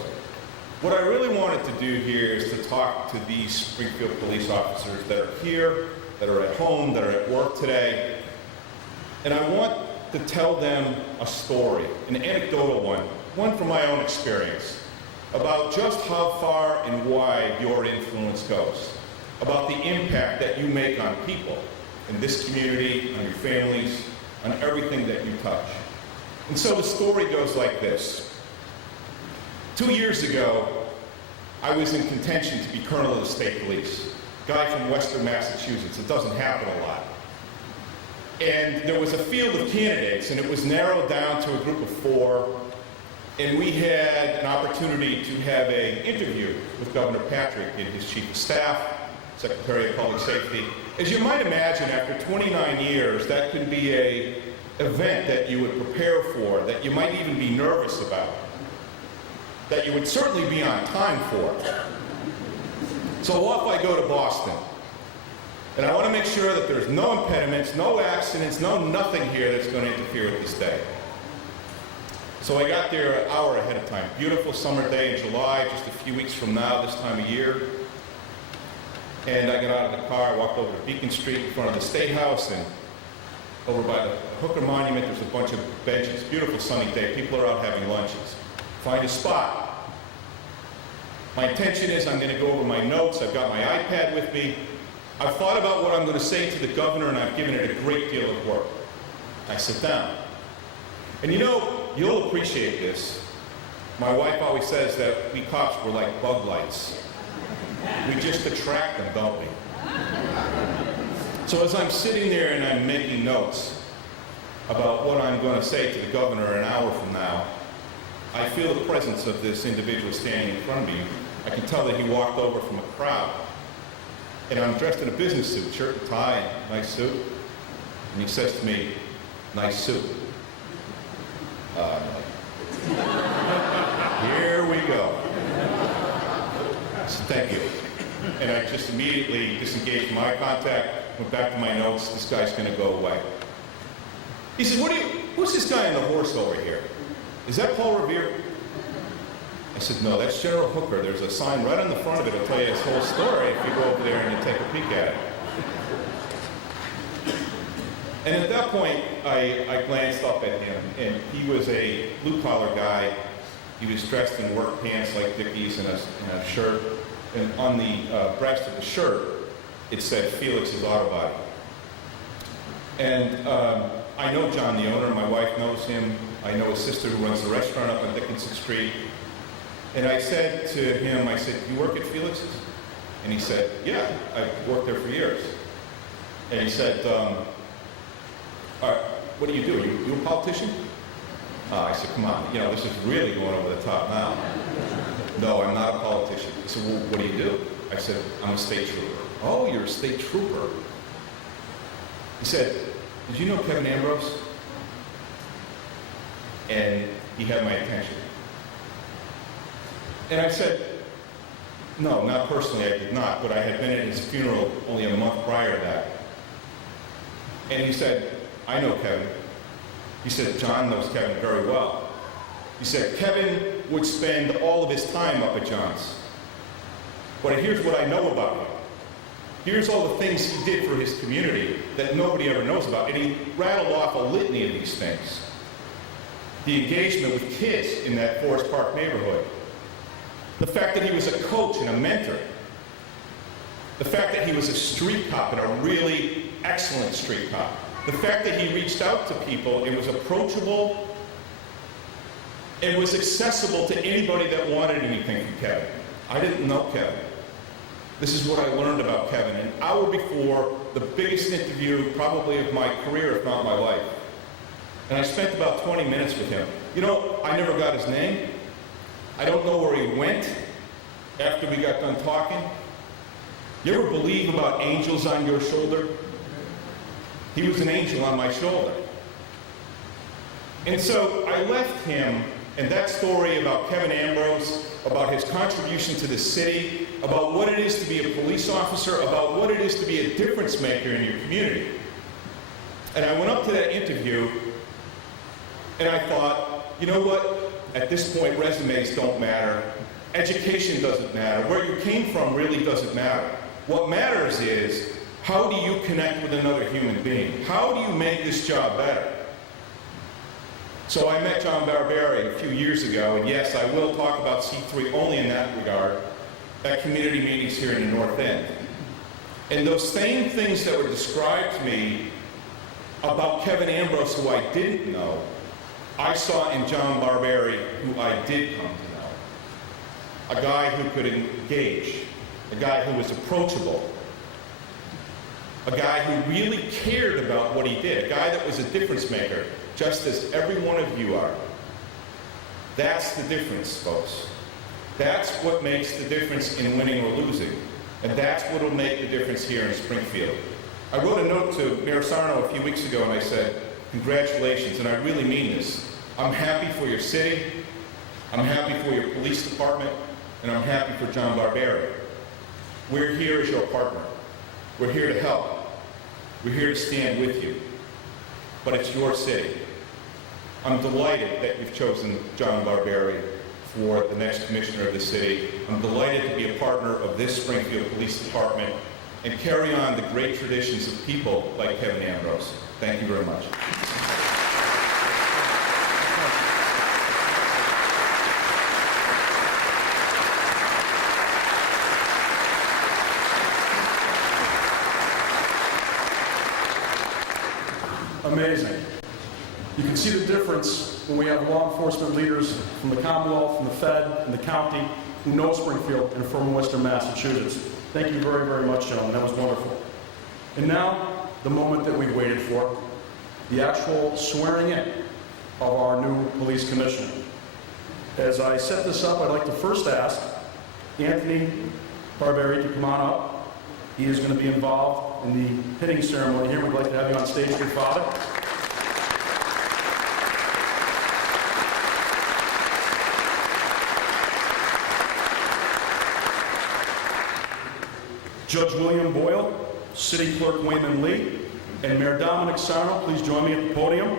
What I really wanted to do here is to talk to these Springfield police officers that are here, that are at home, that are at work today, and I want to tell them a story, an anecdotal one from my own experience, about just how far and wide your influence goes, about the impact that you make on people in this community, on your families, on everything that you touch. And so the story goes like this. 2 years ago, I was in contention to be colonel of the state police, guy from Western Massachusetts. It doesn't happen a lot. And there was a field of candidates, and it was narrowed down to a group of 4, and we had an opportunity to have an interview with Governor Patrick and his chief of staff, Secretary of Public Safety. As you might imagine, after 29 years, that can be an event that you would prepare for, that you might even be nervous about, that you would certainly be on time for. So off I go to Boston. And I want to make sure that there's no impediments, no accidents, no nothing here that's going to interfere with this day. So I got there an hour ahead of time. Beautiful summer day in July, just a few weeks from now, this time of year. And I got out of the car, I walked over to Beacon Street in front of the State House, and over by the Hooker Monument, there's a bunch of benches. Beautiful sunny day. People are out having lunches. Find a spot. My intention is I'm going to go over my notes. I've got my iPad with me. I've thought about what I'm going to say to the governor, and I've given it a great deal of work. I sit down. And you know, you'll appreciate this. My wife always says that we cops were like bug lights. We just attract them, don't we? So as I'm sitting there and I'm making notes about what I'm going to say to the governor an hour from now, I feel the presence of this individual standing in front of me. I can tell that he walked over from a crowd. And I'm dressed in a business suit, shirt and tie, nice suit. And he says to me, "Nice suit." Here we go. I said, "Thank you." And I just immediately disengaged from eye contact, went back to my notes. This guy's going to go away. He said, "Who's this guy on the horse over here? Is that Paul Revere?" I said, "No, that's General Hooker. There's a sign right on the front of it. It'll tell you his whole story if you go over there and you take a peek at it." And at that point, I glanced up at him, and he was a blue-collar guy. He was dressed in work pants like Dickies and a shirt. And on the breast of the shirt, it said Felix's Auto Body. And I know John, the owner. My wife knows him. I know his sister who runs the restaurant up on Dickinson Street. And I said to him, I said, "You work at Felix's?" And he said, "Yeah, I've worked there for years." And he said, "What do? You a politician?" I said, "Come on, this is really going over the top now." "No, I'm not a politician." He said, "Well, what do you do?" I said, "I'm a state trooper." "Oh, you're a state trooper." He said, "Did you know Kevin Ambrose?" and he had my attention. And I said, no, not personally, I did not, but I had been at his funeral only a month prior to that. And he said, I know Kevin. He said, John knows Kevin very well. He said, Kevin would spend all of his time up at John's. But here's what I know about him. Here's all the things he did for his community that nobody ever knows about. And he rattled off a litany of these things. The engagement with kids in that Forest Park neighborhood. The fact that he was a coach and a mentor. The fact that he was a street cop and a really excellent street cop. The fact that he reached out to people and was approachable and was accessible to anybody that wanted anything from Kevin. I didn't know Kevin. This is what I learned about Kevin an hour before the biggest interview probably of my career, if not my life. And I spent about 20 minutes with him. You know, I never got his name. I don't know where he went after we got done talking. You ever believe about angels on your shoulder? He was an angel on my shoulder. And so I left him, and that story about Kevin Ambrose, about his contribution to the city, about what it is to be a police officer, about what it is to be a difference maker in your community. And I went up to that interview, and I thought, you know what? At this point, resumes don't matter. Education doesn't matter. Where you came from really doesn't matter. What matters is, how do you connect with another human being? How do you make this job better? So I met John Barbieri a few years ago, and yes, I will talk about C3 only in that regard, at community meetings here in the North End. And those same things that were described to me about Kevin Ambrose, who I didn't know, I saw in John Barbieri, who I did come to know. A guy who could engage, a guy who was approachable, a guy who really cared about what he did, a guy that was a difference maker, just as every one of you are. That's the difference, folks. That's what makes the difference in winning or losing. And that's what will make the difference here in Springfield. I wrote a note to Mayor Sarno a few weeks ago and I said, congratulations, and I really mean this. I'm happy for your city, I'm happy for your police department, and I'm happy for John Barbieri. We're here as your partner. We're here to help. We're here to stand with you. But it's your city. I'm delighted that you've chosen John Barbieri for the next commissioner of the city. I'm delighted to be a partner of this Springfield Police Department and carry on the great traditions of people like Kevin Ambrose. Thank you very much. Amazing. You can see the difference when we have law enforcement leaders from the Commonwealth, from the Fed, and the county who know Springfield and from Western Massachusetts. Thank you very, very much, gentlemen. That was wonderful. And now, the moment that we've waited for, the actual swearing in of our new police commissioner. As I set this up, I'd like to first ask Anthony Barbieri to come on up. He is going to be involved in the pinning ceremony here. We'd like to have you on stage, your father. Judge William Boyle, City Clerk Wayman Lee, and Mayor Dominic Sarno, please join me at the podium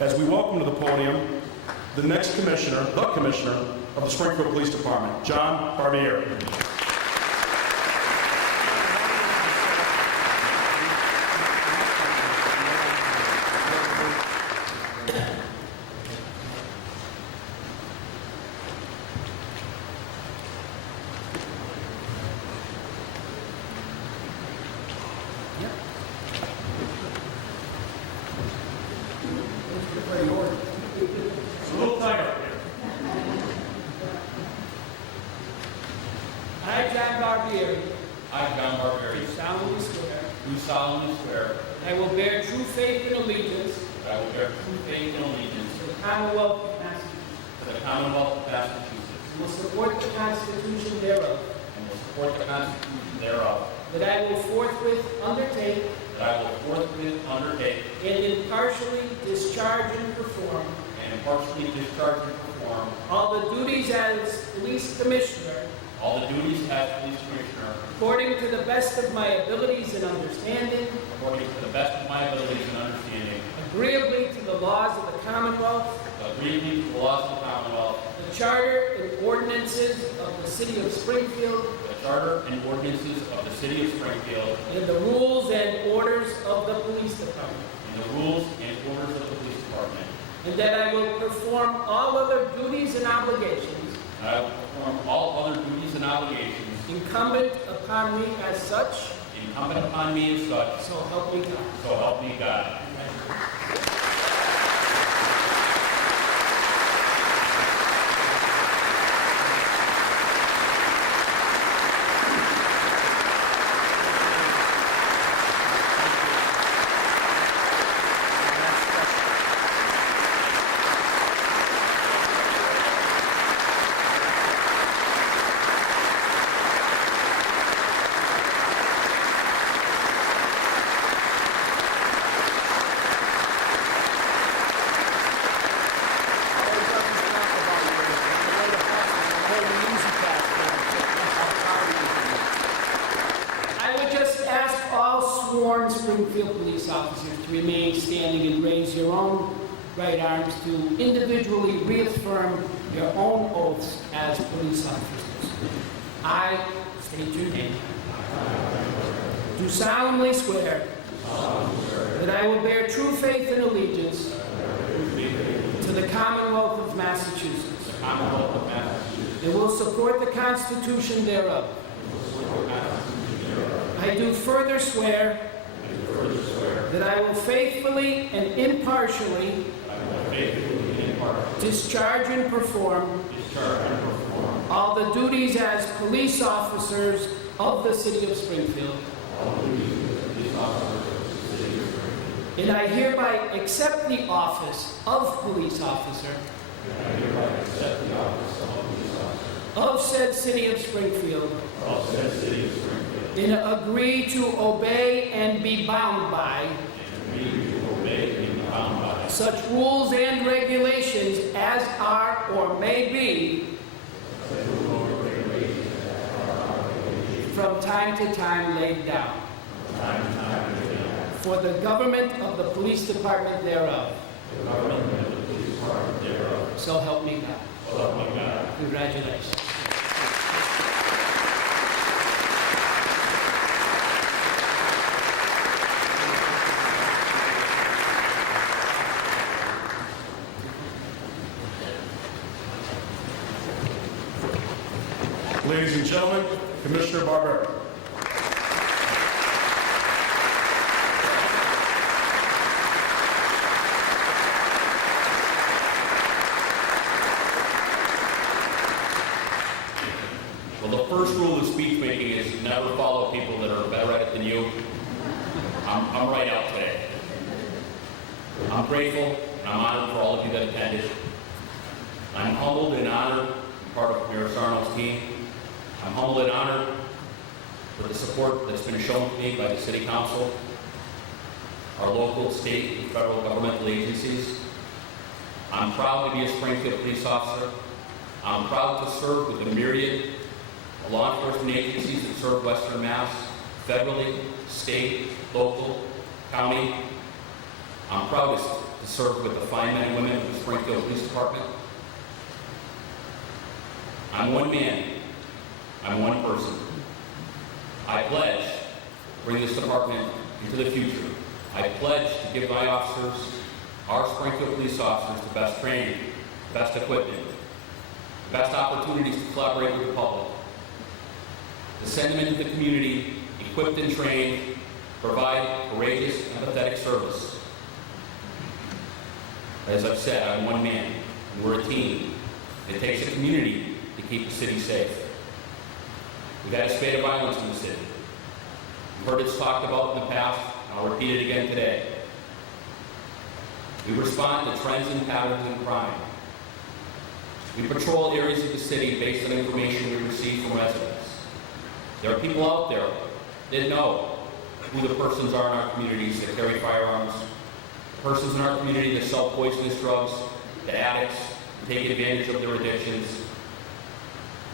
as we welcome to the podium the next commissioner, the commissioner of the Springfield Police Department, John Barbieri. It's a little tight up here. I, John Barbieri, I, John Barbieri, do solemnly swear do solemnly swear that I will bear true faith and allegiance that I will bear true faith and allegiance to the Commonwealth of Massachusetts, to the Commonwealth of Massachusetts, and will support the Constitution thereof, and will support the Constitution thereof, that I will forthwith undertake that I will forthwith undertake and impartially discharge and perform and and impartially discharge and perform all the duties as police commissioner all the duties as police commissioner according to the best of my abilities and understanding, according to the best of my abilities and understanding, agreeably to the laws of the Commonwealth, agreeably to the laws of the Commonwealth, the charter and ordinances of the city of Springfield, the charter and ordinances of the city of Springfield, and the rules and orders of the police department, and the rules and orders of the police department. and that I will perform all other duties and obligations And I will perform all other duties and obligations incumbent upon me as such, incumbent upon me as such, so help me God. so help me God. I would just ask all sworn Springfield police officers to remain standing and raise your own right arms to individually reaffirm your own oaths as police officers. I state your name. Do solemnly swear that I will bear true faith and allegiance to the Commonwealth of Massachusetts, and will support the Constitution thereof. I do further swear that I will faithfully and impartially discharge and perform all the duties as police officers of the city of Springfield. And I hereby accept the office of police officer of said city of Springfield, and agree to obey and be bound by such rules and regulations as are or may be from time to time laid down for the government of the police department thereof. So help me God. Congratulations. Ladies and gentlemen, Commissioner Barbieri. Well, the first rule of speech making is never follow people that are better at it than you. I'm right out today. I'm grateful and I'm honored for all of you that attended. I'm humbled and honored to be part of Mayor Sarno's team. I'm humbled and honored for the support that's been shown to me by the City Council, our local, state, and federal governmental agencies. I'm proud to be a Springfield police officer. I'm proud to serve with the myriad of law enforcement agencies that serve Western Mass, federally, state, local, county. I'm proud to serve with the fine men and women of the Springfield Police Department. I'm one man. I'm one person. I pledge to bring this department into the future. I pledge to give my officers, our Springfield police officers, the best training, the best equipment, the best opportunities to collaborate with the public, to send them into the community, equipped and trained, provide courageous, empathetic service. As I've said, I'm one man, and we're a team. It takes a community to keep the city safe. We've had a spate of violence in the city. You've heard it's talked about in the past, and I'll repeat it again today. We respond to trends and patterns in crime. We patrol areas of the city based on information we receive from residents. There are people out there that know who the persons are in our communities that carry firearms, persons in our community that sell poisonous drugs, to addicts who take advantage of their addictions?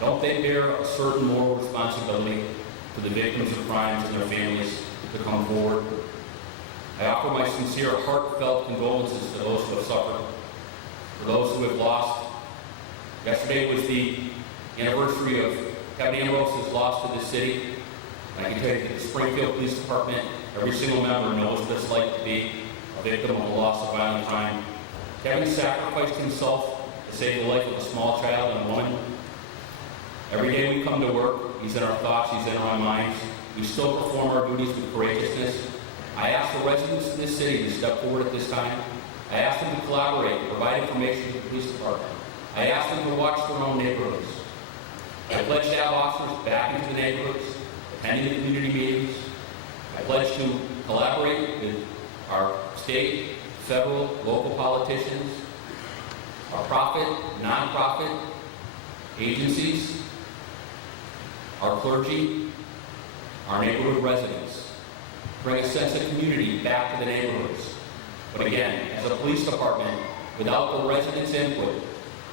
Don't they bear a certain moral responsibility to the victims of crimes and their families to come forward? I offer my sincere, heartfelt condolences to those who have suffered, for those who have lost. Yesterday was the anniversary of Kevin Ambrose's loss to the city. And I can tell you that the Springfield Police Department, every single member knows what it's like to be a victim of a loss of violent crime. Kevin sacrificed himself to save the life of a small child and a woman. Every day we come to work, he's in our thoughts, he's in our minds. We still perform our duties with courageousness. I ask the residents of this city to step forward at this time. I ask them to collaborate, provide information to the police department. I ask them to watch their own neighborhoods. I pledge to have officers back into the neighborhoods, attending the community meetings. I pledge to collaborate with our state, federal, local politicians, our profit, nonprofit agencies, our clergy, our neighborhood residents. Bring a sense of community back to the neighborhoods. But again, as a police department, without the residents' input,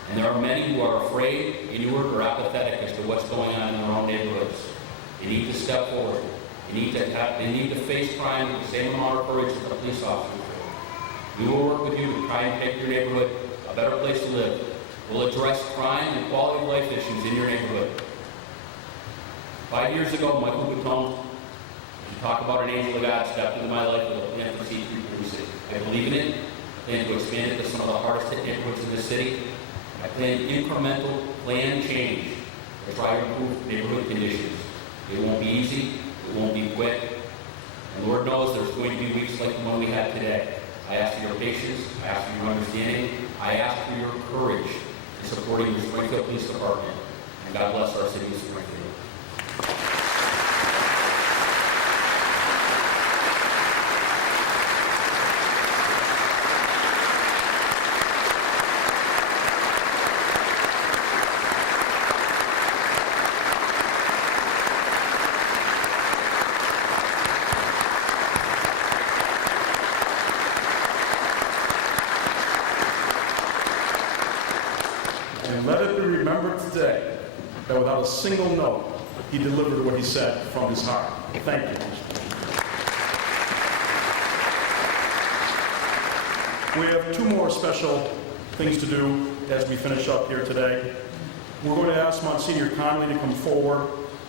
and there are many who are afraid, inured, or apathetic as to what's going on in their own neighborhoods, they need to step forward. They need to face crime with the same amount of courage that the police officers do. We will work with you to try and make your neighborhood a better place to live. We'll address crime and quality of life issues in your neighborhood. 5 years ago, Michael Bouton, to talk about an angel of God, stepped into my life with a plan for C3 policing. I believe in it. I plan to expand it to some of the hardest hit neighborhoods in the city. I plan incremental plan change to try to improve neighborhood conditions. It won't be easy. It won't be quick. And Lord knows there's going to be weeks like the one we had today. I ask for your patience. I ask for your understanding. I ask for your courage in supporting the Springfield Police Department. And God bless our city of Springfield. And let it be remembered today that without a single note, he delivered what he said from his heart. Thank you. We have two more special things to do as we finish up here today. We're going to ask Monsignor Connolly to come forward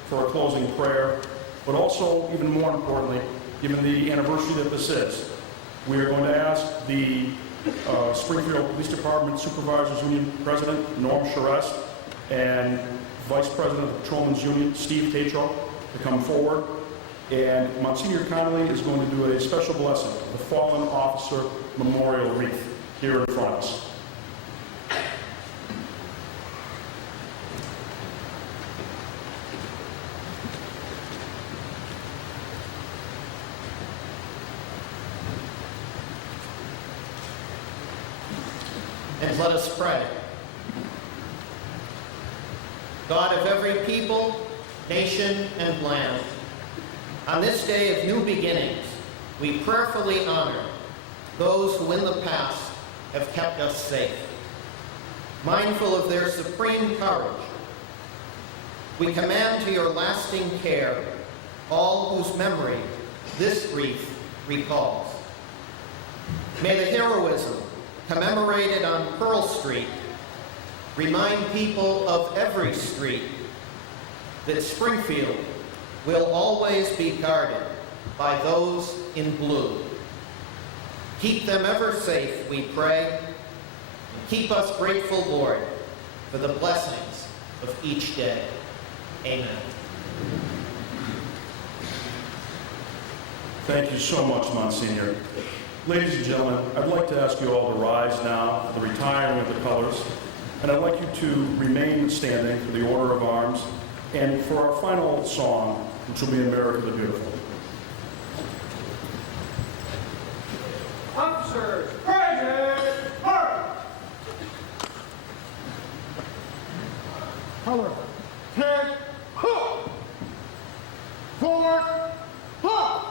for a closing prayer, but also, even more importantly, given the anniversary that this is, we are going to ask the Springfield Police Department Supervisors Union President, Norm Charest, and Vice President of the Patrolmen's Union, Steve Tatro, to come forward. And Monsignor Connolly is going to do a special blessing of the Fallen Officer Memorial Wreath here in front of us. And let us pray. God of every people, nation, and land, on this day of new beginnings, we prayerfully honor those who in the past have kept us safe. Mindful of their supreme courage, we commend to your lasting care all whose memory this wreath recalls. May the heroism commemorated on Pearl Street remind people of every street that Springfield will always be guarded by those in blue. Keep them ever safe, we pray, and keep us grateful, Lord, for the blessings of each day. Amen. Thank you so much, Monsignor. Ladies and gentlemen, I'd like to ask you all to rise now for the retiring of the colors, and I'd like you to remain standing for the Order of Arms and for our final song, which will be America the Beautiful. Officers, present, march! Color, 10, hook! Forward, hook!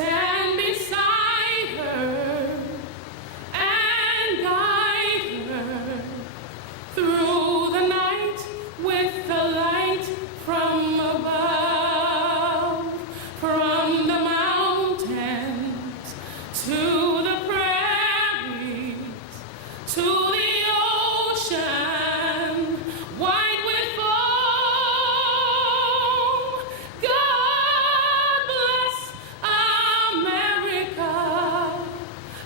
stand beside her and guide her through the night with the light from above, from the mountains to the prairies, to the ocean, white with foam. God bless America,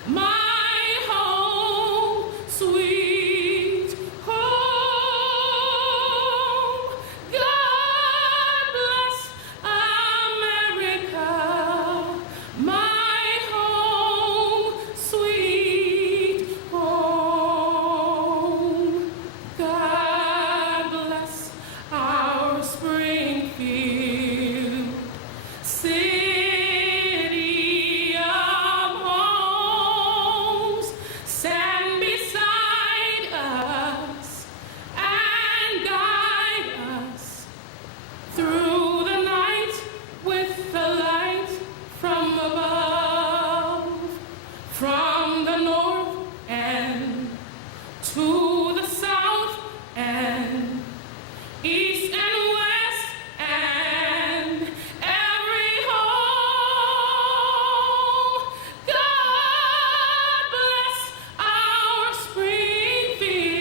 my home, sweet home. God bless America, my home, sweet home. God bless our Springfield, city of homes. Stand beside us and guide us through the night with the light from above, from the north and to the south and east and west and every home. God bless our Springfield,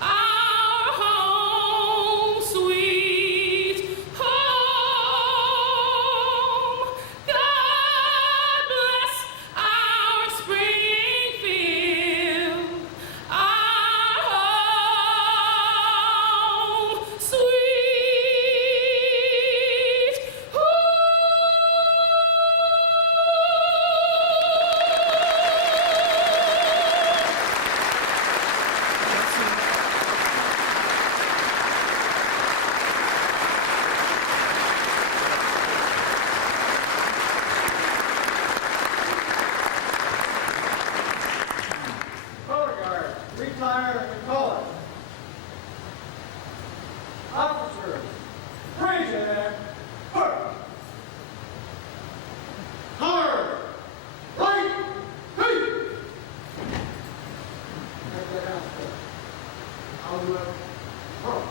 our home, sweet home. God bless our Springfield, our home, sweet home. Color guard, retire in color. Officers, raise your hand. First. Color, right, hey. Take that out, sir. I'll do it. Color.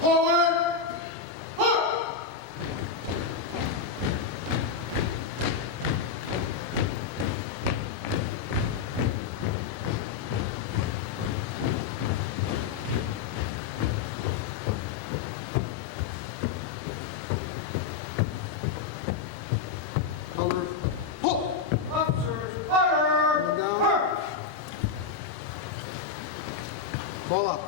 Forward! Up! Color, pull! Officers, fire! Down. Ball up.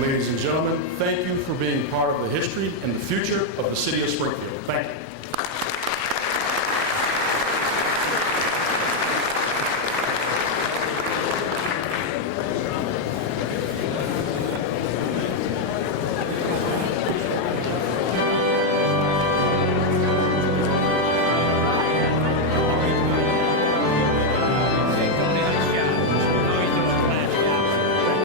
Ladies and gentlemen, thank you for being part of the history and the future of the city of Springfield. Thank you.